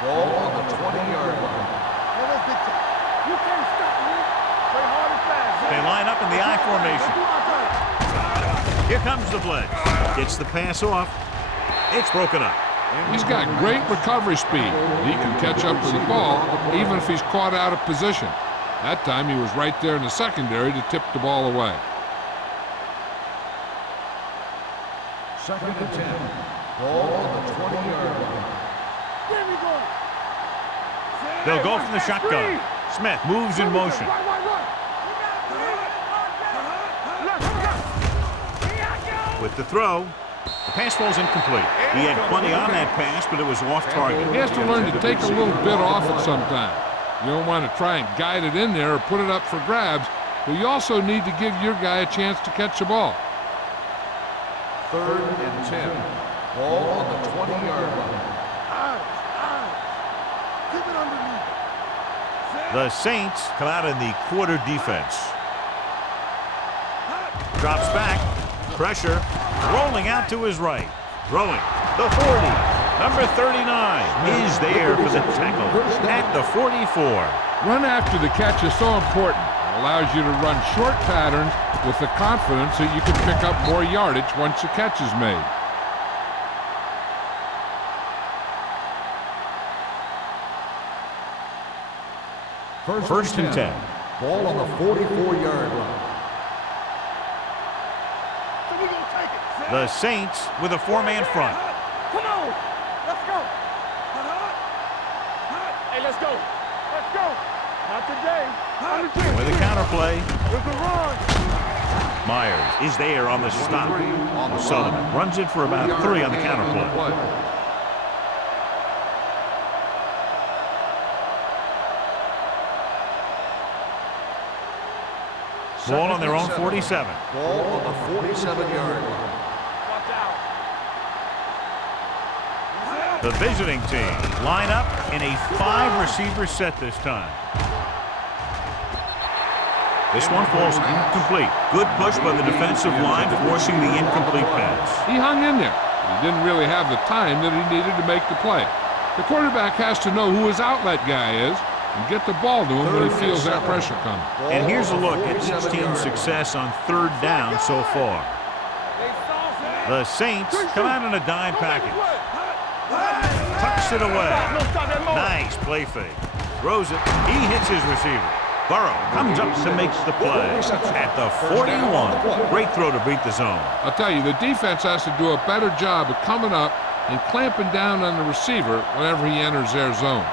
Ball on the 20-yard line. Hey, let's get you. You can't stop me. Play hard and fast. They line up in the I formation. Let's do our thing. Here comes the blitz. Gets the pass off. It's broken up. He's got great recovery speed. He can catch up to the ball even if he's caught out of position. That time he was right there in the secondary to tip the ball away. 2nd and 10. Ball on the 20-yard line. Where we going? They'll go from the shotgun. Smith moves in motion. With the throw, the pass falls incomplete. He had plenty on that pass, but it was off target. He has to learn to take a little bit off it sometime. You don't want to try and guide it in there or put it up for grabs, but you also need to give your guy a chance to catch the ball. 3rd and 10. Ball on the 20-yard line. Keep it underneath. The Saints come out in the quarter defense. Drops back. Pressure. Rolling out to his right. Throwing. The 40. Number 39 is there for the tackle at the 44. Run after the catch is so important. It allows you to run short patterns with the confidence that you can pick up more yardage once the catch is made. First and 10. Ball on the 44-yard line. So we gonna take it. The Saints with a four-man front. Come on. Let's go. Hey, let's go. Let's go. Not today. With a counterplay, There's a run. Myers is there on the stop. Sullivan runs it for about 3 on the counterplay. Ball on their own 47. Ball on the 47-yard line. Watch out. The visiting team line up in a 5-receiver set this time. This one falls incomplete. Good push by the defensive line, forcing the incomplete pass. He hung in there. He didn't really have the time that he needed to make the play. The quarterback has to know who his outlet guy is and get the ball to him when he feels that pressure coming. And here's a look at each team's success on 3rd down so far. The Saints come out in a dime package. Tucks it away. Nice play fake. Throws it. He hits his receiver. Burrow comes up to make the play at the 41. Great throw to beat the zone. I'll tell you, the defense has to do a better job of coming up and clamping down on the receiver whenever he enters their zone.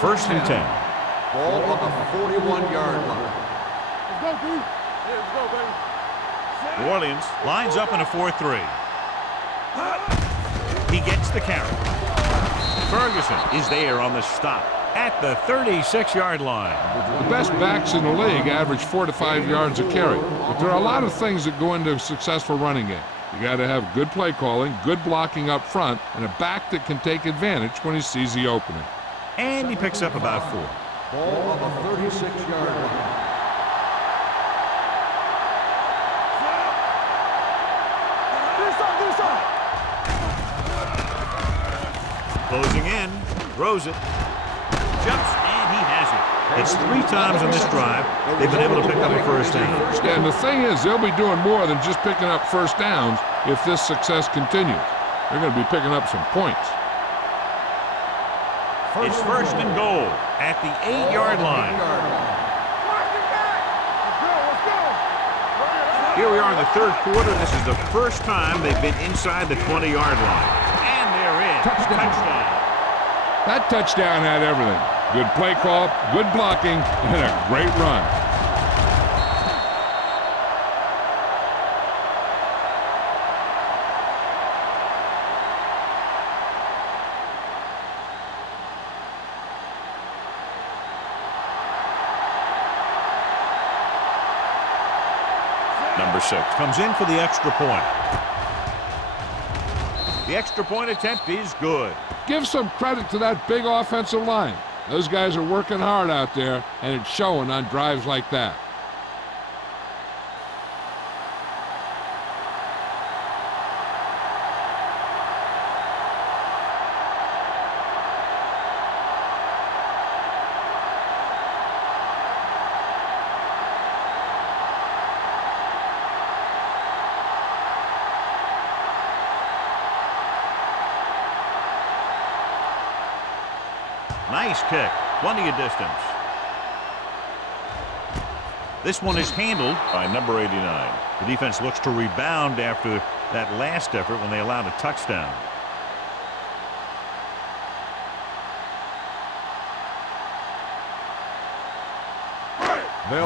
First and 10. Ball on the 41-yard line. Let's go, B. Yeah, let's go, baby. New Orleans lines up in a 4-3. He gets the carry. Ferguson is there on the stop at the 36-yard line. The best backs in the league average 4 to 5 yards a carry. But there are a lot of things that go into a successful running game. You got to have good play calling, good blocking up front, and a back that can take advantage when he sees the opening. And he picks up about 4. Ball on the 36-yard line. Closing in, throws it, jumps, and he has it. It's 3 times on this drive they've been able to pick up a first down. Yeah, and the thing is, they'll be doing more than just picking up first downs if this success continues. They're going to be picking up some points. It's first and goal at the 8-yard line. Here we are in the 3rd quarter. This is the first time they've been inside the 20-yard line. And they're in. Touchdown. That touchdown had everything. Good play call, good blocking, and a great run. Number 6 comes in for the extra point. The extra point attempt is good. Give some credit to that big offensive line. Those guys are working hard out there, and it's showing on drives like that. Nice kick. Plenty of distance. This one is handled by number 89. The defense looks to rebound after that last effort when they allowed a touchdown.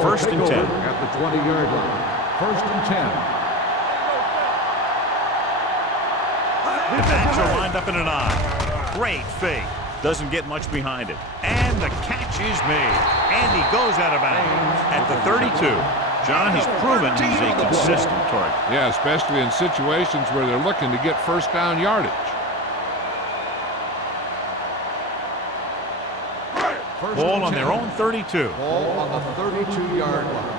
First and 10 at the 20-yard line. First and 10. The backs are lined up in an eye. Great fake. Doesn't get much behind it. And the catch is made. And he goes out of bounds at the 32. John, he's proven he's a consistent target. Yeah, especially in situations where they're looking to get first down yardage. Ball on their own 32. Ball on the 32-yard line.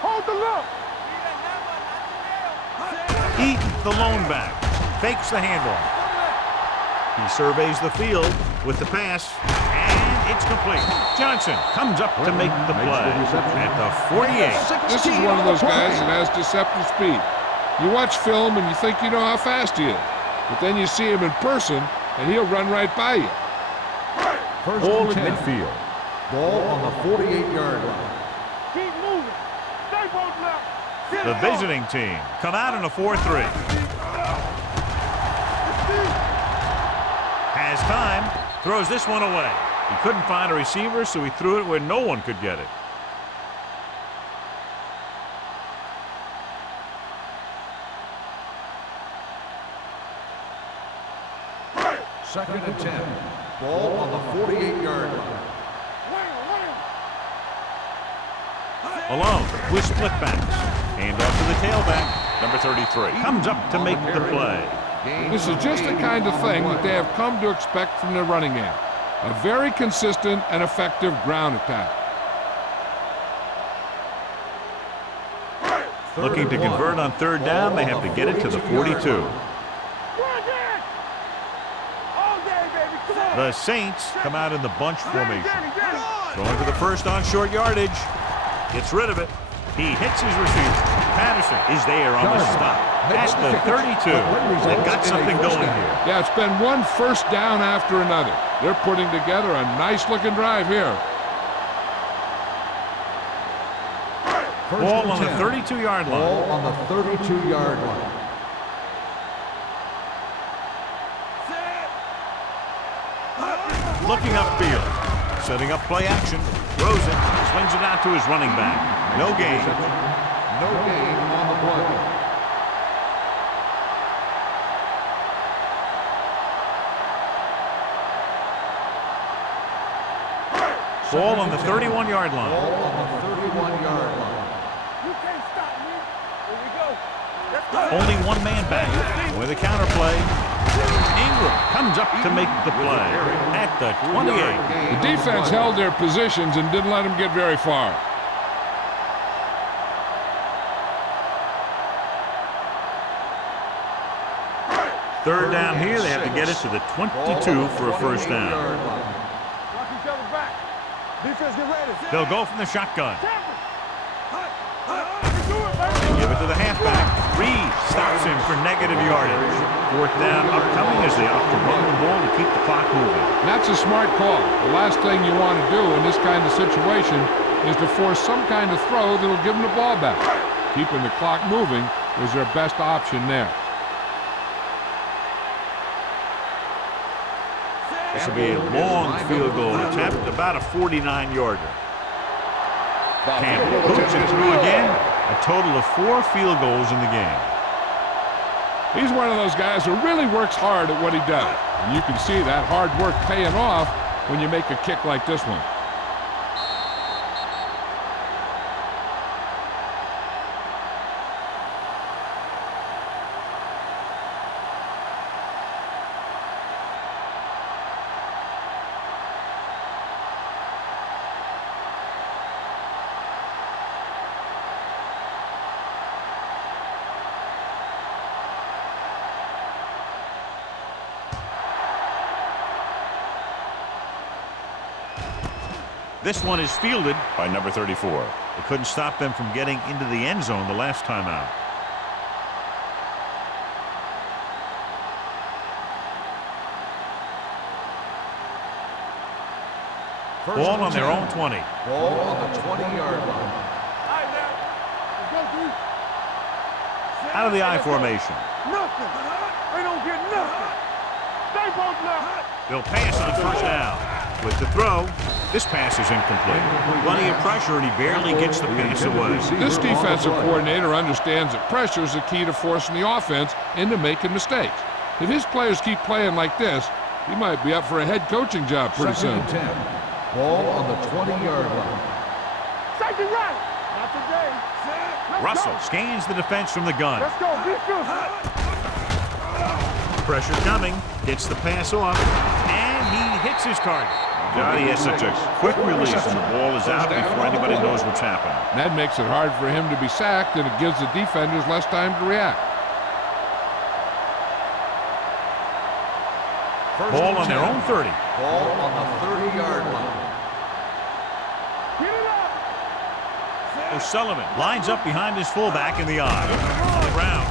Hold the look. Eaton, the lone back, fakes the handoff. He surveys the field with the pass, and it's complete. Johnson comes up to make the play at the 48. This is one of those guys that has deceptive speed. You watch film and you think you know how fast he is, but then you see him in person and he'll run right by you. First Ball and at 10. midfield. Ball on the 48-yard line. Keep moving. Stay both left. The visiting team come out in a 4-3. Has time, throws this one away. He couldn't find a receiver, so he threw it where no one could get it. Second and 10. Ball on the 48-yard line. Alone with split backs. Hand off to the tailback. Number 33 comes up to make the play. This is just the kind of thing that they have come to expect from their running game. A very consistent and effective ground attack. Looking to convert on third down, they have to get it to the 42. The Saints come out in the bunch formation. Going for the first on short yardage. Gets rid of it. He hits his receiver. Patterson is there on the stop. At the 32. They've got something going here. Yeah, it's been one first down after another. They're putting together a nice-looking drive here. Ball on the 32-yard line. Ball on the 32-yard line. Looking upfield. Setting up play action. Throws it. Swings it out to his running back. No gain. No gain on the play. Ball on the 31-yard line. Ball on the 31-yard line. You can't stop me. Here we go. Let's go. Only one man back. With a counter play. Ingram comes up to make the play at the 28. The defense held their positions and didn't let them get very far. Third down here, they have to get it to the 22 for a first down. Watch each other back. Defense, get ready. They'll go from the shotgun. Do it, baby. Give it to the halfback. Reed stops him for negative yardage. Fourth down upcoming as they opt to run the ball to keep the clock moving. That's a smart call. The last thing you want to do in this kind of situation is to force some kind of throw that'll give them the ball back. Keeping the clock moving was their best option there. This will be a long field goal attempt, about a 49-yarder. Campbell hooks it through again. A total of 4 field goals in the game. He's one of those guys who really works hard at what he does. And you can see that hard work paying off when you make a kick like this one. This one is fielded by number 34. They couldn't stop them from getting into the end zone the last time out. Ball on their own 20. Ball on the 20-yard line. Out of the I formation. Nothing. They don't get nothing. Stay posted up. They'll pass on first down. With the throw, this pass is incomplete. Plenty of pressure, and he barely gets the pass away. This defensive coordinator understands that pressure is the key to forcing the offense into making mistakes. If his players keep playing like this, he might be up for a head coaching job pretty soon. 10. Ball on the 20-yard line. Safety right. Not today. Let's Russell go. scans the defense from the gun. Let's go. Be good. Pressure coming, gets the pass off, and he hits his target. God, he has such a quick release, and the ball is out before anybody knows what's happening. That makes it hard for him to be sacked, and it gives the defenders less time to react. Ball on their own 30. Ball on the 30-yard line. Get it up. O'Sullivan lines up behind his fullback in the eye. On the ground.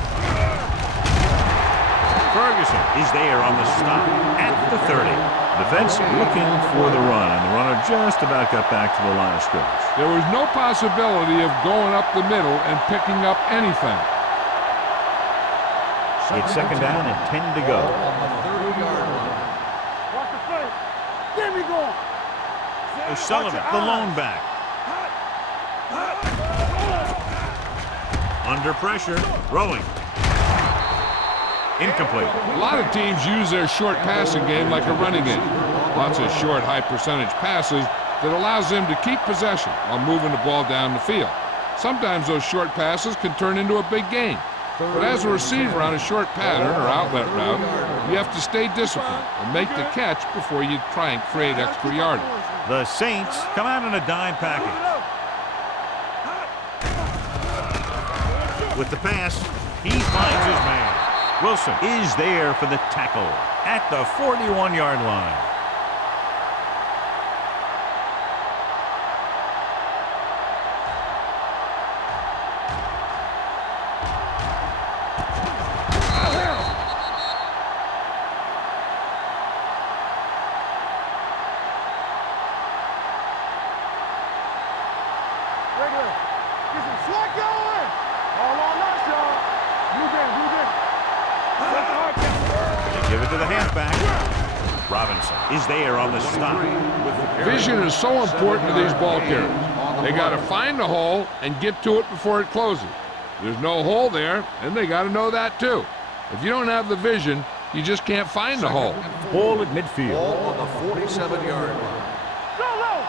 Ferguson is there on the stop at the 30. Defense looking for the run, and the runner just about got back to the line of scrimmage. There was no possibility of going up the middle and picking up anything. It's second down and 10 to go. Ball on the 30-yard line. Watch the face. Get me going. O'Sullivan, the lone back. Under pressure, throwing. Incomplete. A lot of teams use their short passing game like a running game. Lots of short, high-percentage passes that allows them to keep possession while moving the ball down the field. Sometimes those short passes can turn into a big gain. But as a receiver on a short pattern or outlet route, you have to stay disciplined and make the catch before you try and create extra yardage. The Saints come out in a dime package. With the pass, he finds his man. Wilson is there for the tackle at the 41-yard line. Regular. Get some slack going. All on us, y'all. You there. Let the hard count. They give it to the halfback. Robinson is there on the stop. Vision is so important to these ball carriers. They got to find the hole and get to it before it closes. There's no hole there, and they got to know that too. If you don't have the vision, you just can't find the hole. Ball at midfield. Ball on the 47-yard line. Go low.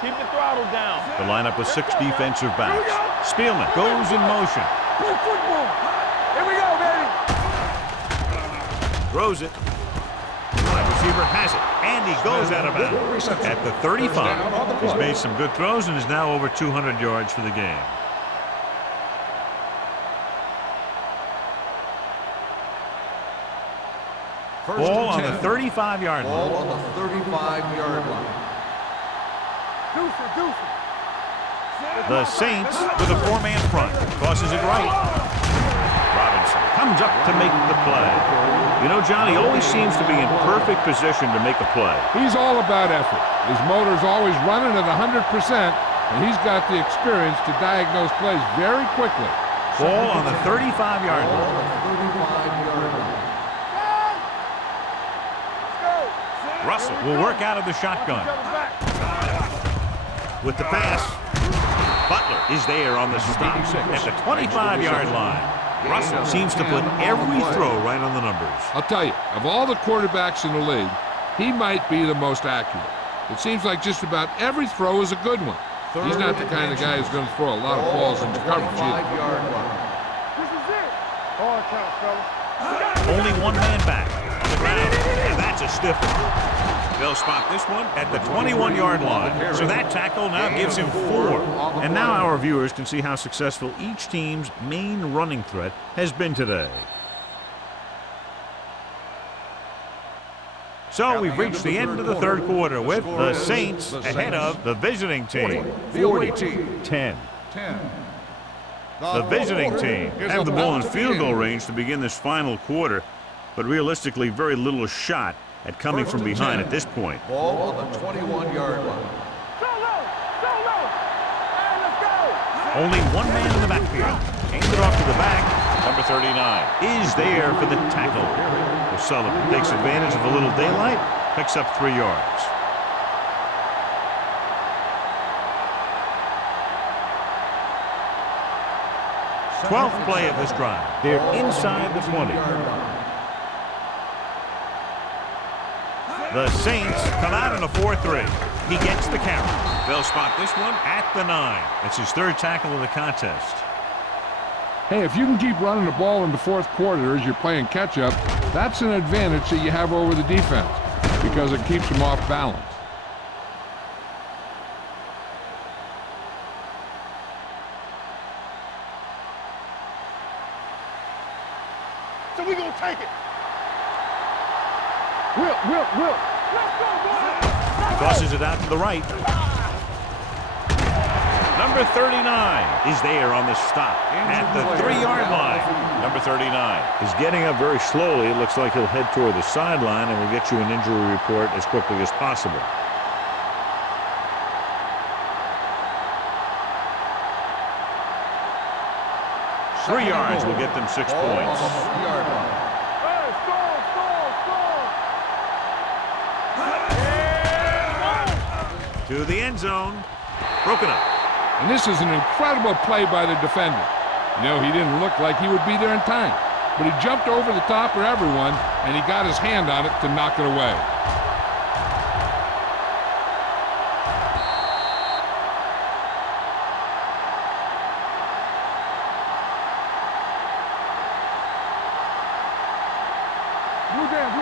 Keep the throttle down. The lineup with 6 defensive backs. Spielman goes in motion. Play football. Here we go, baby. Throws it. Wide receiver has it. And he goes out of bounds at the 35. He's made some good throws and is now over 200 yards for the game. Ball on the 35-yard line. Ball on the 35-yard line. Deuce it. The Saints with a 4-man front. Tosses it right. Robinson comes up to make the play. You know, John, he always seems to be in perfect position to make a play. He's all about effort. His motor's always running at 100%, and he's got the experience to diagnose plays very quickly. Ball on the 35-yard Ball line. on the 35-yard line. Russell will work out of the shotgun. With the pass, Butler is there on the stop at the 25-yard line. Russell seems to put every throw right on the numbers. I'll tell you, of all the quarterbacks in the league, he might be the most accurate. It seems like just about every throw is a good one. He's not the kind of guy who's going to throw a lot of balls into coverage either. 25-yard line. This is it. Hard count, fellas. Only one man back on the ground, and that's a stiff one. They'll spot this one at the 21-yard line. So that tackle now gives him 4. And now our viewers can see how successful each team's main running threat has been today. So we've reached the end of the third quarter with the Saints ahead of the visiting team, 40-10. The visiting team have the ball in field goal range to begin this final quarter, but realistically very little shot at coming from behind at this point. Ball on the 21-yard line. Go low. Hey, let's go. Only one man in the backfield. Hands it off to the back. Number 39 is there for the tackle. O'Sullivan takes advantage of a little daylight, picks up 3 yards. 12th play of this drive. They're inside the 20. The Saints come out in a 4-3. He gets the carry. They'll spot this one at the 9. It's his 3rd tackle of the contest. Hey, if you can keep running the ball in the 4th quarter as you're playing catch-up, that's an advantage that you have over the defense because it keeps them off balance. So we gonna take it. Will. Let's go, boys. Tosses it out to the right. Number 39 is there on the stop at the 3-yard line. Number 39 is getting up very slowly. It looks like he'll head toward the sideline, and we'll get you an injury report as quickly as possible. Three yards will get them 6 points. To the end zone. Broken up. And this is an incredible play by the defender. You know, he didn't look like he would be there in time, but he jumped over the top of everyone, and he got his hand on it to knock it away. Blue down.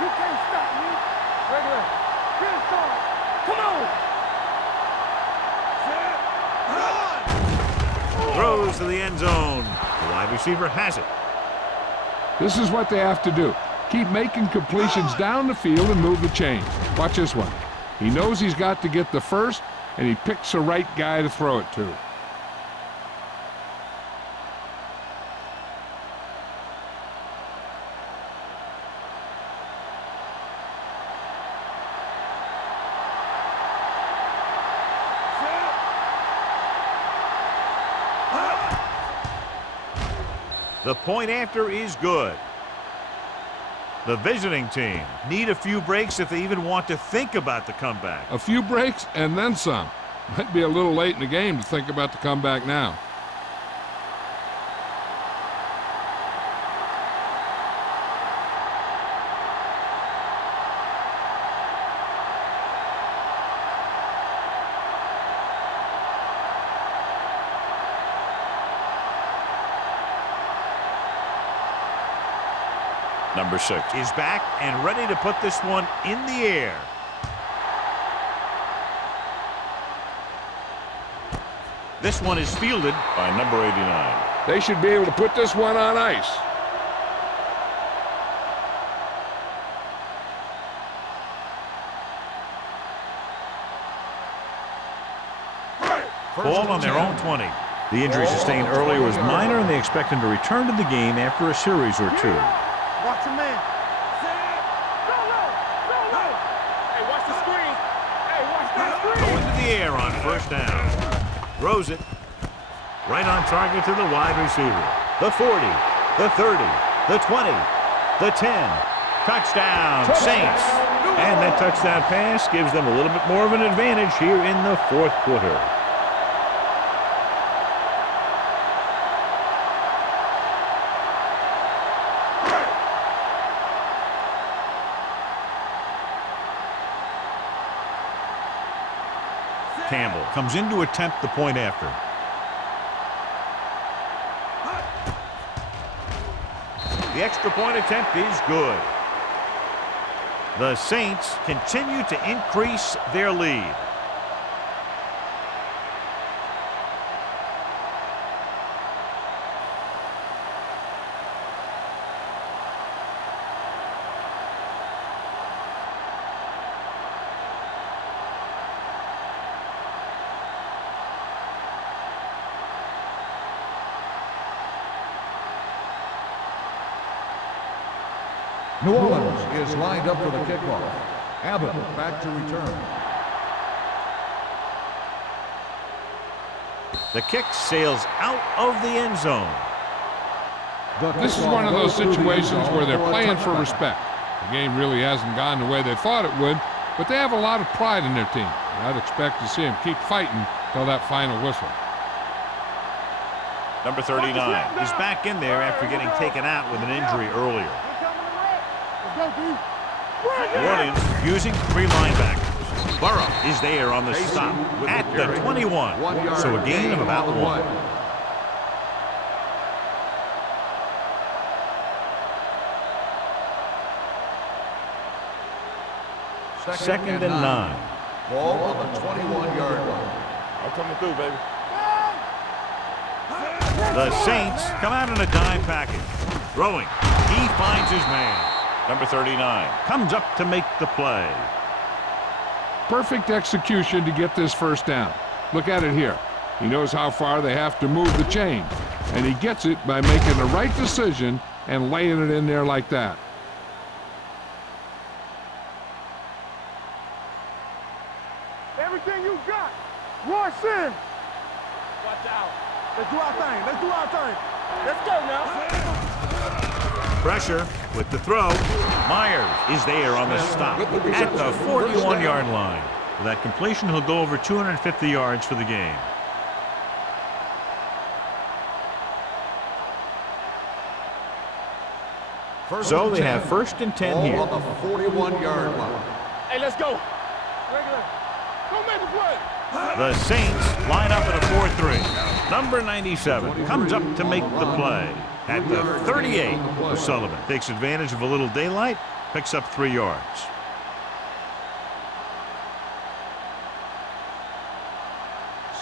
You can't stop me. Regular. Finish on. Come on. Throws to the end zone. The wide receiver has it. This is what they have to do. Keep making completions down the field and move the chains. Watch this one. He knows he's got to get the first, and he picks the right guy to throw it to. The point after is good. The visiting team need a few breaks if they even want to think about the comeback. A few breaks and then some. Might be a little late in the game to think about the comeback now. Number 6 is back and ready to put this one in the air. This one is fielded by number 89. They should be able to put this one on ice. Ball on their own 20. The injury sustained earlier was minor, and they expect him to return to the game after a series or 2. Watch your man. Go low. Hey, watch the screen. Hey, watch that screen. Going to the air on first down. Throws it. Right on target to the wide receiver. The 40, the 30, the 20, the 10. Touchdown, Saints. And that touchdown pass gives them a little bit more of an advantage here in the 4th quarter. Campbell comes in to attempt the point after. The extra point attempt is good. The Saints continue to increase their lead. New Orleans is lined up for the kickoff. Abbott back to return. The kick sails out of the end zone. This is one of those situations where they're playing for respect. The game really hasn't gone the way they thought it would, but they have a lot of pride in their team. I'd expect to see them keep fighting till that final whistle. Number 39 is back in there after getting taken out with an injury earlier. New Orleans using 3 linebackers. Burrow is there on the stop at the 21. So a gain of about 1. Second and 9. Ball on the 21-yard line. I'm coming through, baby. The Saints come out in a dime package. Throwing. He finds his man. Number 39 comes up to make the play. Perfect execution to get this first down. Look at it here. He knows how far they have to move the chain, and he gets it by making the right decision and laying it in there like that. Everything you got. Rush in. Watch out. Let's do our thing. Let's do our thing. Let's go now. Pressure with the throw. Myers is there on the stop at the 41-yard line. With that completion, he'll go over 250 yards for the game. So they have first and 10 here. On the 41-yard line. Hey, let's go. Regular. Go make the play. The Saints line up in a 4-3. Number 97 comes up to make the play. At the 38, Sullivan takes advantage of a little daylight, picks up 3 yards.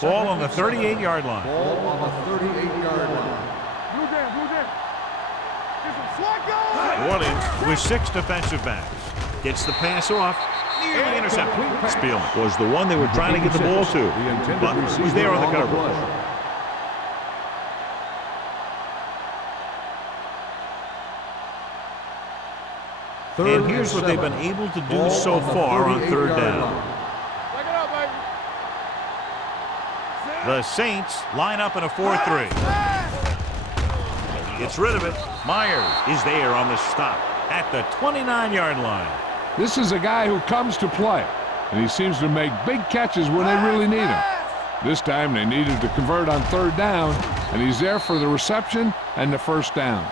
Ball on the 38-yard line. Ball on the 38-yard line. Blue down, blue down. Get some slack on. New Orleans with 6 defensive backs. Gets the pass off. Nearly intercepted. Spielman was the one they were trying to get the ball to, but was there on the coverage. And here's what they've been able to do so far on 3rd down. Check it out, baby. The Saints line up in a 4-3. Gets rid of it. Myers is there on the stop at the 29-yard line. This is a guy who comes to play, and he seems to make big catches when they really need him. This time they needed to convert on 3rd down, and he's there for the reception and the first down.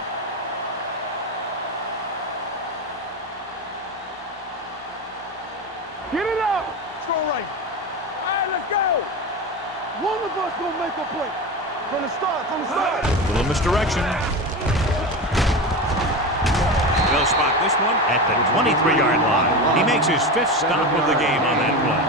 Get it out. Strong right. All right, let's go. One of us gonna make a play. From the start. Little misdirection. They'll spot this one at the 23-yard line. He makes his 5th stop of the game on that play.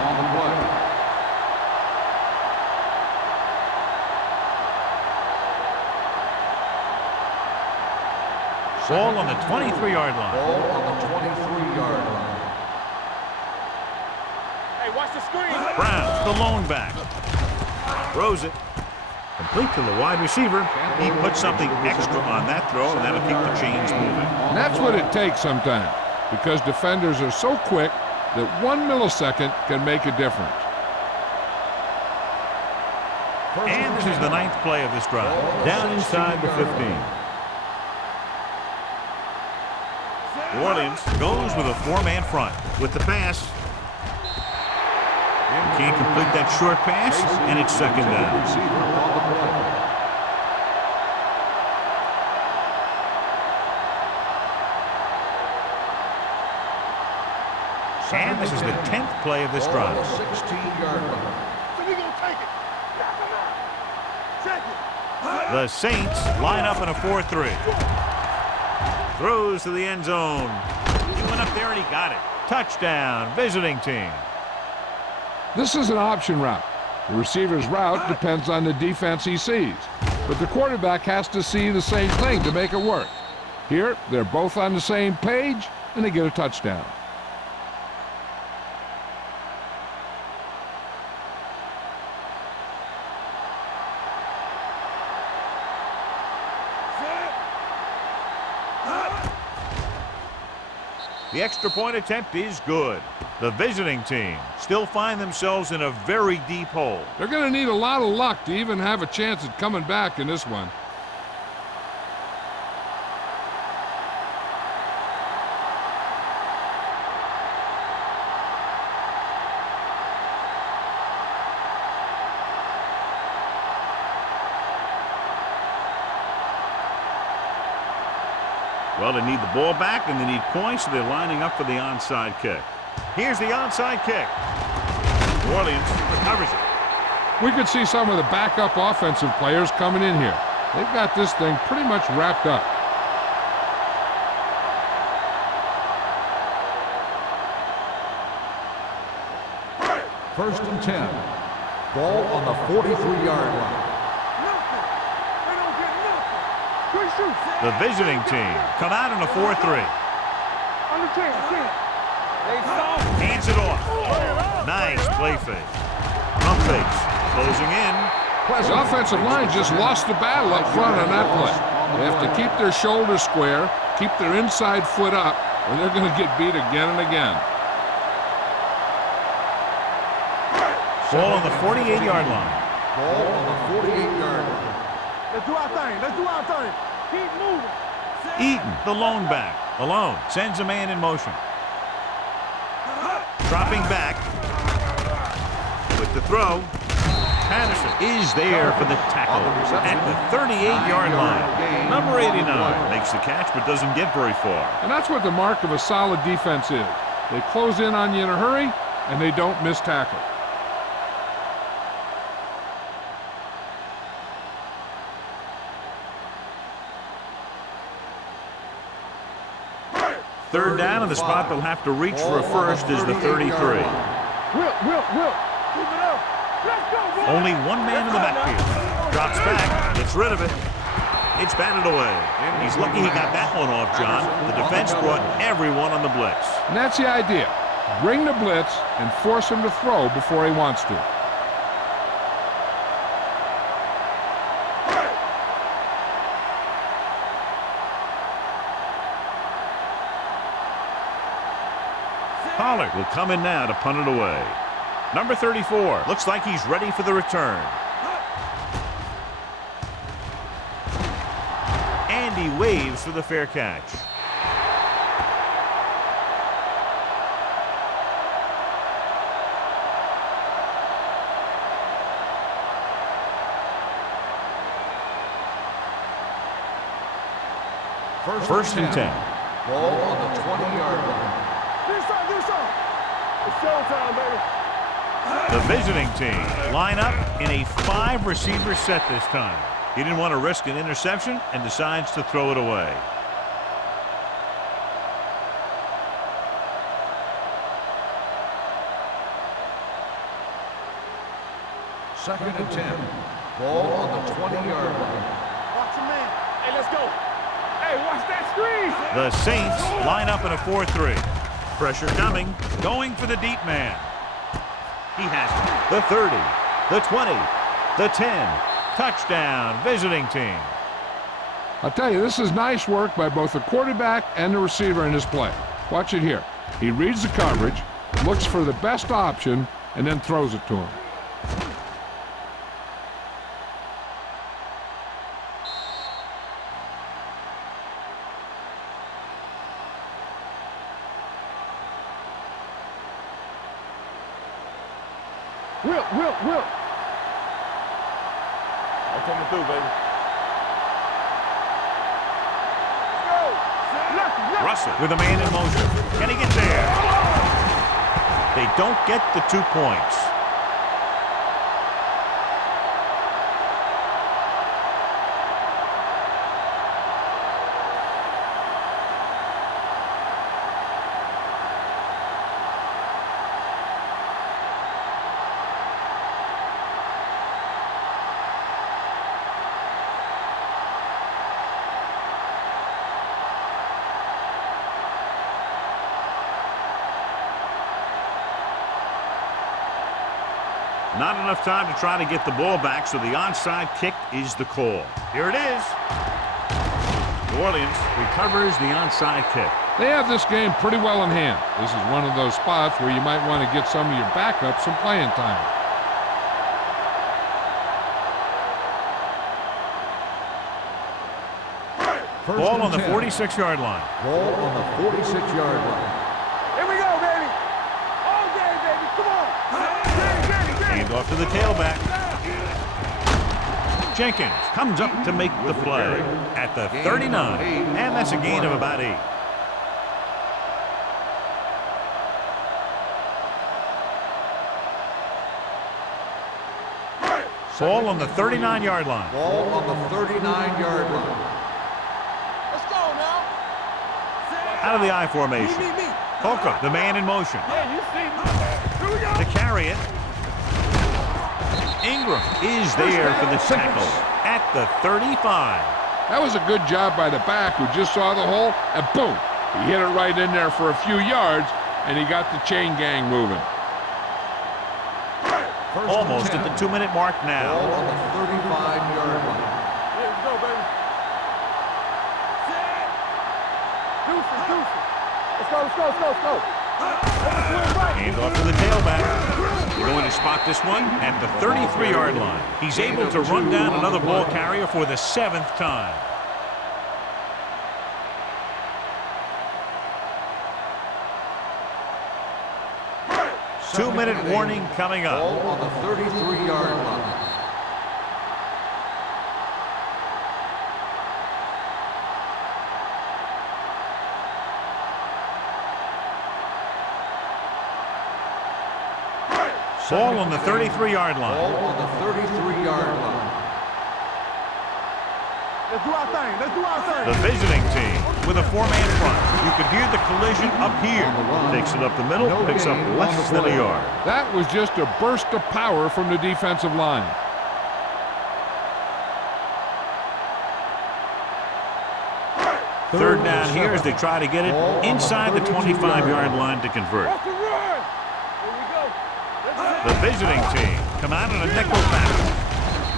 Ball on the 23-yard line. Ball on the 23-yard line. Hey, watch the screen. Brown, the lone back. Throws it. Complete to the wide receiver. He puts something extra on that throw, and that'll keep the chains moving. And that's what it takes sometimes, because defenders are so quick that 1 millisecond can make a difference. And this is the 9th play of this drive. Down inside the 15. New Orleans goes with a 4-man front. With the pass, can't complete that short pass, and it's 2nd down. And this is the 10th play of this drive. 16-yard line. So we gonna take it. Knock him out. Check it. The Saints line up in a 4-3. Throws to the end zone. He went up there and he got it. Touchdown, visiting team. This is an option route. The receiver's route depends on the defense he sees, but the quarterback has to see the same thing to make it work. Here, they're both on the same page, and they get a touchdown. The extra point attempt is good. The visiting team still find themselves in a very deep hole. They're going to need a lot of luck to even have a chance at coming back in this one. Well, they need the ball back and they need points, so they're lining up for the onside kick. Here's the onside kick. New Orleans recovers it. We could see some of the backup offensive players coming in here. They've got this thing pretty much wrapped up. First and 10. Ball on the 43-yard line. The visiting team come out in a 4-3. Hands it off. Nice play fake. Pump fakes. Closing in. The offensive line just lost the battle up front on that play. They have to keep their shoulders square, keep their inside foot up, or they're going to get beat again and again. Ball on the 48-yard line. Ball on the 48-yard line. Let's do our thing. Let's do our thing. Keep moving. Eaton, the lone back, alone, sends a man in motion. Dropping back with the throw. Patterson is there for the tackle at the 38-yard line. Number 89 makes the catch but doesn't get very far. And that's what the mark of a solid defense is. They close in on you in a hurry, and they don't miss tackle. Third down, and the spot they'll have to reach for a first is the 33. Will. Keep it up. Let's go, boy. Only one man in the backfield. Drops back, gets rid of it. It's batted away. He's lucky he got that one off, John. The defense brought everyone on the blitz. And that's the idea. Bring the blitz and force him to throw before he wants to. Pollard will come in now to punt it away. Number 34 looks like he's ready for the return. And he waves for the fair catch. First and 10. Ball on the 20-yard line. It's showtime, baby. The visiting team line up in a 5-receiver set this time. He didn't want to risk an interception and decides to throw it away. Second and 10. Ball on the 20-yard line. Watch your man. Hey, let's go. Hey, watch that screen. The Saints line up in a 4-3. Pressure coming, going for the deep man. He has it. The 30, the 20, the 10. Touchdown, visiting team. I'll tell you, this is nice work by both the quarterback and the receiver in this play. Watch it here. He reads the coverage, looks for the best option, and then throws it to him. Will. I'm coming through, baby. Let's go. Russell with a man in motion. Can he get there? They don't get the 2 points. Not enough time to try to get the ball back, so the onside kick is the call. Here it is. New Orleans recovers the onside kick. They have this game pretty well in hand. This is one of those spots where you might want to get some of your backups some playing time. Ball on the 46-yard line. Ball on the 46-yard line. Here we go, baby. All day, baby. Come on. Hand off to the tailback. Jenkins comes up to make the play at the 39, and that's a gain of about 8. Ball on the 39-yard line. Ball on the 39-yard line. Let's go now. Out of the I formation. Me. Hoka, the man in motion. Yeah, you see me. Here we go. To carry it. Ingram is there for the tackle at the 35. That was a good job by the back who just saw the hole, and boom, he hit it right in there for a few yards, and he got the chain gang moving. Almost at the 2-minute mark now. Ball on the 35-yard line. Here we go, baby. Deuces. Let's go. Hand off to the tailback. We're going to spot this one at the 33-yard line. He's able to run down another ball carrier for the 7th time. Two-minute warning coming up. Ball on the 33-yard line. Ball on the 33-yard line. Ball on the 33-yard line. Let's do our thing. The visiting team with a 4-man front. You could hear the collision up here. Takes it up the middle, picks up less than a yard. That was just a burst of power from the defensive line. Third down here as they try to get it inside the 25-yard line to convert. Off the run. Here we go. The visiting team come out in a nickel package.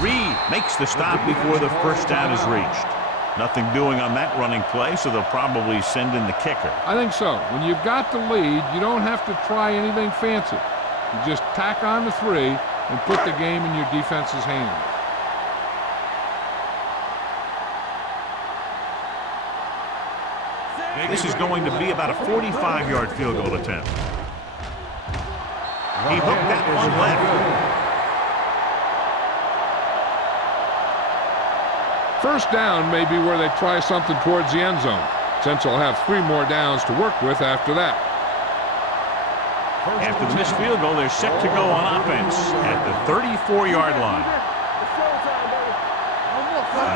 Reed makes the stop before the first down is reached. Nothing doing on that running play, so they'll probably send in the kicker. I think so. When you've got the lead, you don't have to try anything fancy. You just tack on the 3 and put the game in your defense's hands. This is going to be about a 45-yard field goal attempt. He hooked that one left. First down may be where they try something towards the end zone, since they'll have 3 more downs to work with after that. After the missed field goal, they're set to go on offense at the 34-yard line.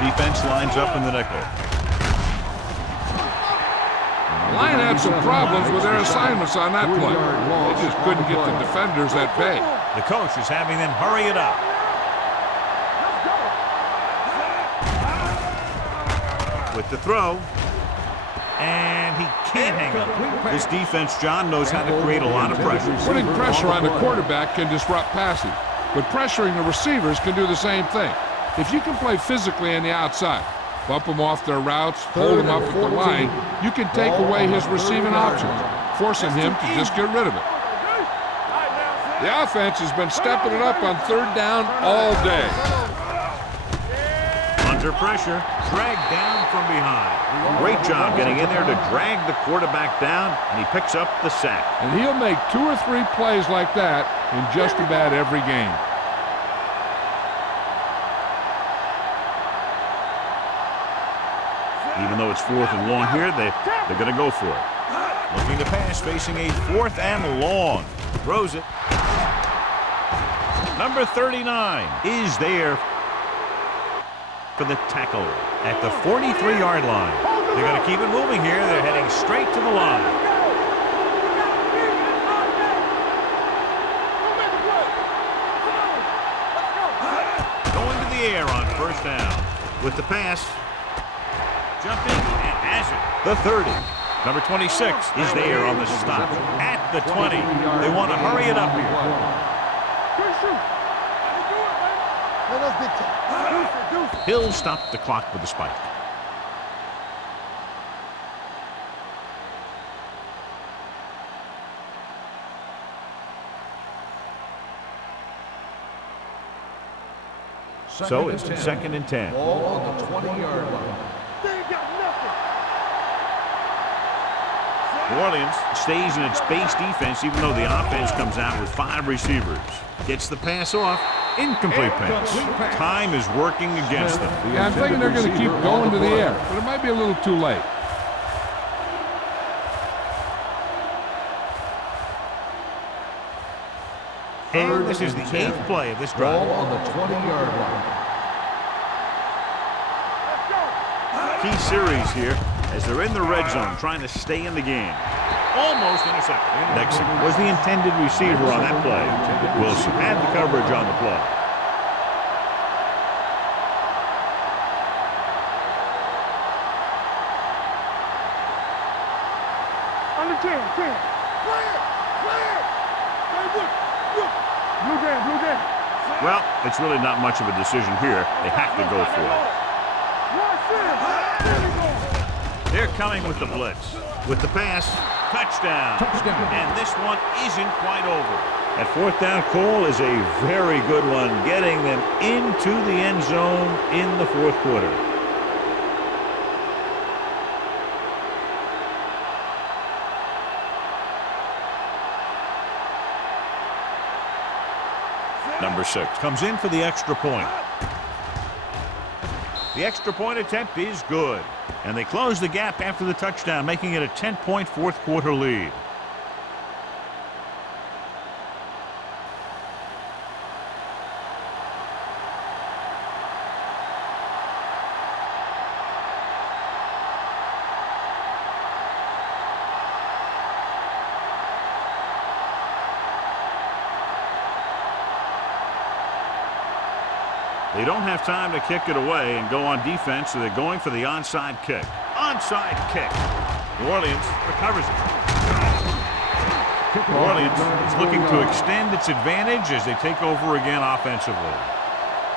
Defense lines up in the nickel. The line had some problems with their assignments on that play. They just couldn't get the defenders at bay. The coach is having them hurry it up. With the throw, and he can't hang on. This defense, John, knows how to create a lot of pressure. Putting pressure on the quarterback can disrupt passing, but pressuring the receivers can do the same thing. If you can play physically on the outside, bump them off their routes, hold them up at the line, you can take away his receiving options, forcing him to just get rid of it. The offense has been stepping it up on third down all day. Under pressure, dragged down from behind. Great job getting in there to drag the quarterback down, and he picks up the sack. And he'll make 2 or 3 plays like that in just about every game. Even though it's 4th and long here, they're going to go for it. Looking to pass, facing a 4th and long. Throws it. Number 39 is there for the tackle at the 43-yard line. They're going to keep it moving here. They're heading straight to the line. Going to the air on first down. With the pass. Jumping and has it. The 30. Number 26 is there on the stop at the 20. They want to hurry it up here. He'll stop the clock with the spike. So it's 2nd and 10. Ball on the 20-yard line. They ain't got nothing. New Orleans stays in its base defense even though the offense comes out with 5 receivers. Gets the pass off. Incomplete pass. Time is working against them. Yeah, I'm thinking they're going to keep going to the air, but it might be a little too late. And this is the 8th play of this drive. Ball on the 20-yard line. Key series here as they're in the red zone trying to stay in the game. Almost intercepted. Nixon was the intended receiver on that play. Wilson had the coverage on the play. Under 10, 10. Clear! Clear! Hey, look! Look! Blue game, blue game. Well, it's really not much of a decision here. They have to go for it. There we go. They're coming with the blitz. With the pass, touchdown. And this one isn't quite over. That 4th down call is a very good one, getting them into the end zone in the 4th quarter. Number 6 comes in for the extra point. The extra point attempt is good. And they close the gap after the touchdown, making it a 10-point 4th quarter lead. They don't have time to kick it away and go on defense, so they're going for the onside kick. Onside kick. New Orleans recovers it. New Orleans is looking to extend its advantage as they take over again offensively.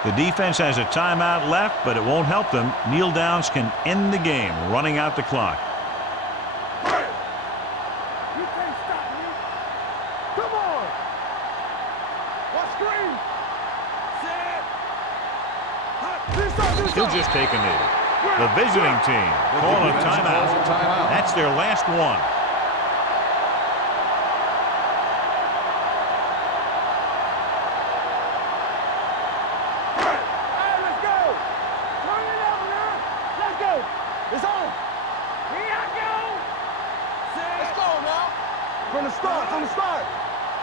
The defense has a timeout left, but it won't help them. Kneel downs can end the game, running out the clock. You can't stop me. Come on. Watch screen. Set. He'll just take a knee. The visiting team calling a timeout. That's their last one. Hey, let's go. Turn it up now. Let's go. It's on. Here I go. Let's go now. From the start, from the start.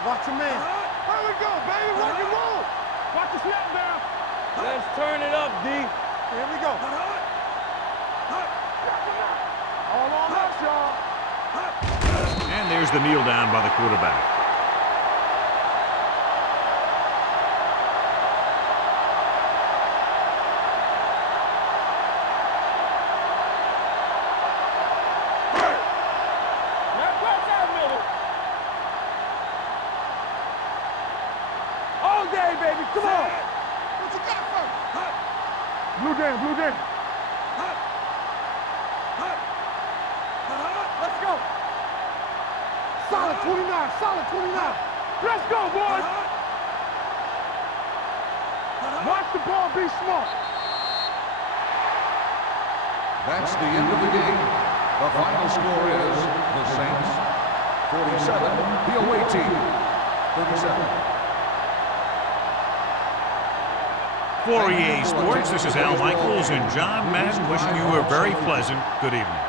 Watch your man. There we go, baby. Rock and roll. Watch the snap down. Let's turn it up, D. Here we go. All on us, y'all. And there's the kneel down by the quarterback. Now cross that middle. All day, baby. Come on. What you got for me? Blue game, blue game. Let's go. Solid 29, solid 29. Let's go, boys. Watch the ball be smart. That's the end of the game. The final score is the Saints 47, the away team 37. For EA Sports, this is Al Michaels and John Madden wishing you a very pleasant good evening.